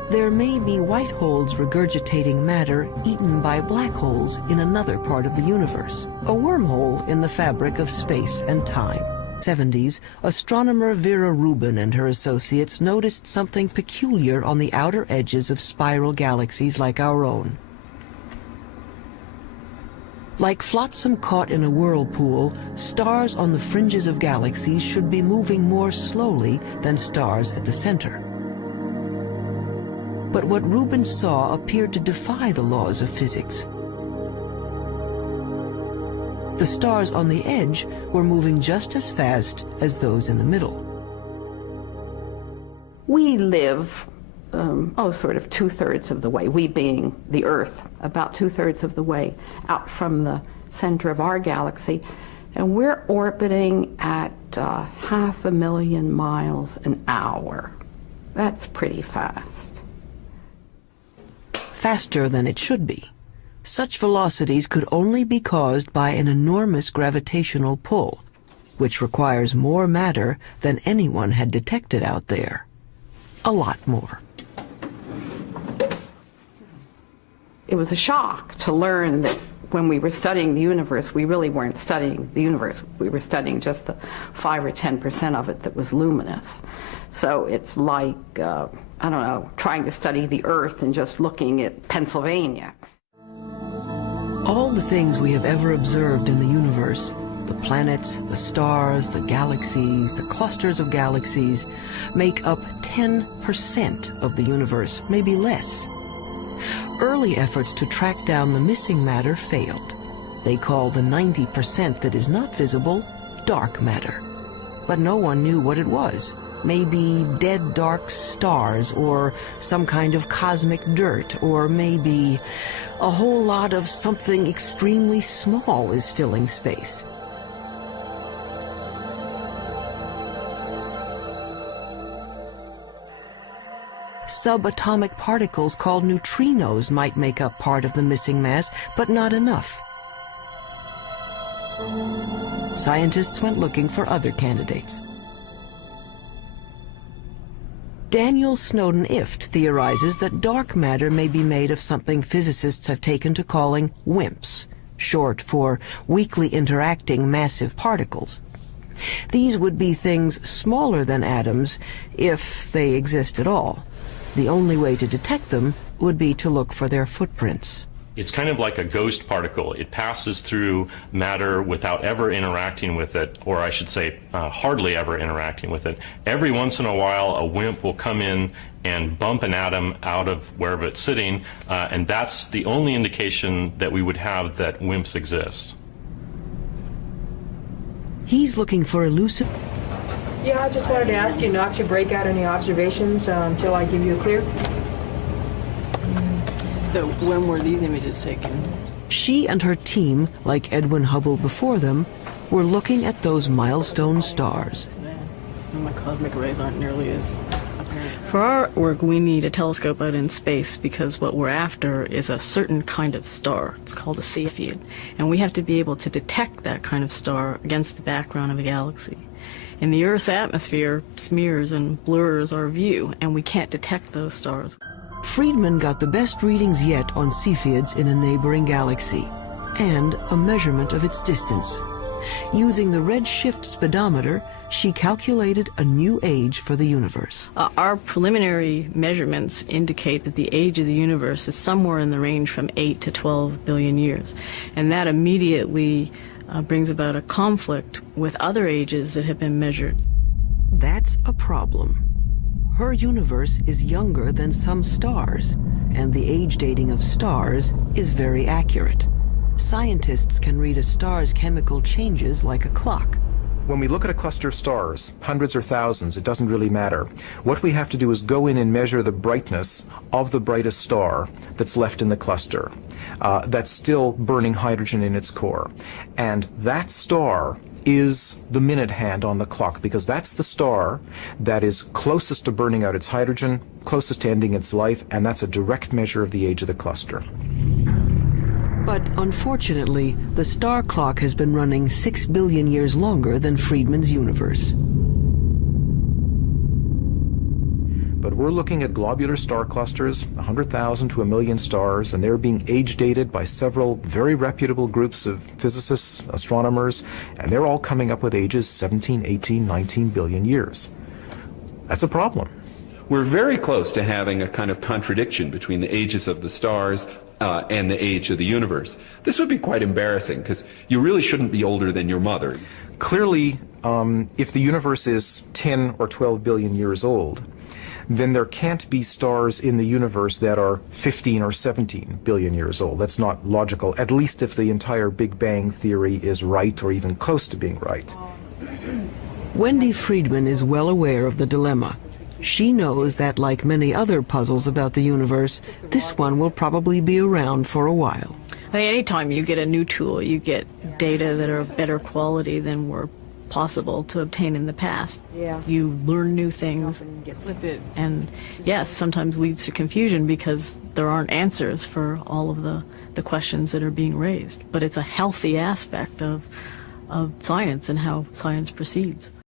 There may be white holes regurgitating matter eaten by black holes in another part of the universe, a wormhole in the fabric of space and time. 70s, astronomer Vera Rubin and her associates noticed something peculiar on the outer edges of spiral galaxies like our own. Like flotsam caught in a whirlpool, stars on the fringes of galaxies should be moving more slowly than stars at the center. But what Rubin saw appeared to defy the laws of physics. The stars on the edge were moving just as fast as those in the middle. We live, sort of 2/3 of the way, we being the Earth, about 2/3 of the way out from the center of our galaxy, and we're orbiting at 500,000 miles an hour. That's pretty fast. Faster than it should be. Such velocities could only be caused by an enormous gravitational pull, which requires more matter than anyone had detected out there. A lot more. It was a shock to learn that when we were studying the universe, we really weren't studying the universe. We were studying just the 5 or 10% of it that was luminous. So it's like, trying to study the Earth and just looking at Pennsylvania. All the things we have ever observed in the universe, the planets, the stars, the galaxies, the clusters of galaxies, make up 10% of the universe, maybe less. Early efforts to track down the missing matter failed. They call the 90% that is not visible dark matter. But no one knew what it was. Maybe dead dark stars, or some kind of cosmic dirt, or maybe a whole lot of something extremely small is filling space. Subatomic particles called neutrinos might make up part of the missing mass, but not enough. Scientists went looking for other candidates. Daniel Snowden-Ift theorizes that dark matter may be made of something physicists have taken to calling WIMPs, short for weakly interacting massive particles. These would be things smaller than atoms, if they exist at all. The only way to detect them would be to look for their footprints. It's kind of like a ghost particle. It passes through matter without ever interacting with it, or I should say hardly ever interacting with it. Every once in a while, a WIMP will come in and bump an atom out of wherever it's sitting, and that's the only indication that we would have that WIMPs exist. He's looking for elusive... Yeah, I just wanted to ask you not to break out any observations until I give you a clear. So when were these images taken? She and her team, like Edwin Hubble before them, were looking at those milestone stars. And the cosmic rays aren't nearly as apparent. For our work, we need a telescope out in space because what we're after is a certain kind of star. It's called a Cepheid. And we have to be able to detect that kind of star against the background of a galaxy. And the Earth's atmosphere smears and blurs our view, and we can't detect those stars. Friedman got the best readings yet on Cepheids in a neighboring galaxy, and a measurement of its distance. Using the redshift speedometer, she calculated a new age for the universe. Our preliminary measurements indicate that the age of the universe is somewhere in the range from 8 to 12 billion years. And that immediately brings about a conflict with other ages that have been measured. That's a problem. Her universe is younger than some stars, and the age dating of stars is very accurate. Scientists can read a star's chemical changes like a clock. When we look at a cluster of stars, hundreds or thousands, it doesn't really matter. What we have to do is go in and measure the brightness of the brightest star that's left in the cluster, that's still burning hydrogen in its core. And that star is the minute hand on the clock, because that's the star that is closest to burning out its hydrogen, closest to ending its life, and that's a direct measure of the age of the cluster. But unfortunately, the star clock has been running 6 billion years longer than Friedman's universe. but we're looking at globular star clusters, 100,000 to 1 million stars, and they're being age dated by several very reputable groups of physicists, astronomers, and they're all coming up with ages 17, 18, 19 billion years. That's a problem. We're very close to having a kind of contradiction between the ages of the stars and the age of the universe. This would be quite embarrassing, because you really shouldn't be older than your mother. Clearly, if the universe is 10 or 12 billion years old, then there can't be stars in the universe that are 15 or 17 billion years old. That's not logical, at least if the entire Big Bang theory is right or even close to being right. Wendy Friedman is well aware of the dilemma. She knows that, like many other puzzles about the universe, this one will probably be around for a while. I mean, anytime you get a new tool, you get data that are of better quality than were possible to obtain in the past. Yeah. You learn new things with it, and yes, sometimes leads to confusion because there aren't answers for all of the questions that are being raised. But it's a healthy aspect of science and how science proceeds.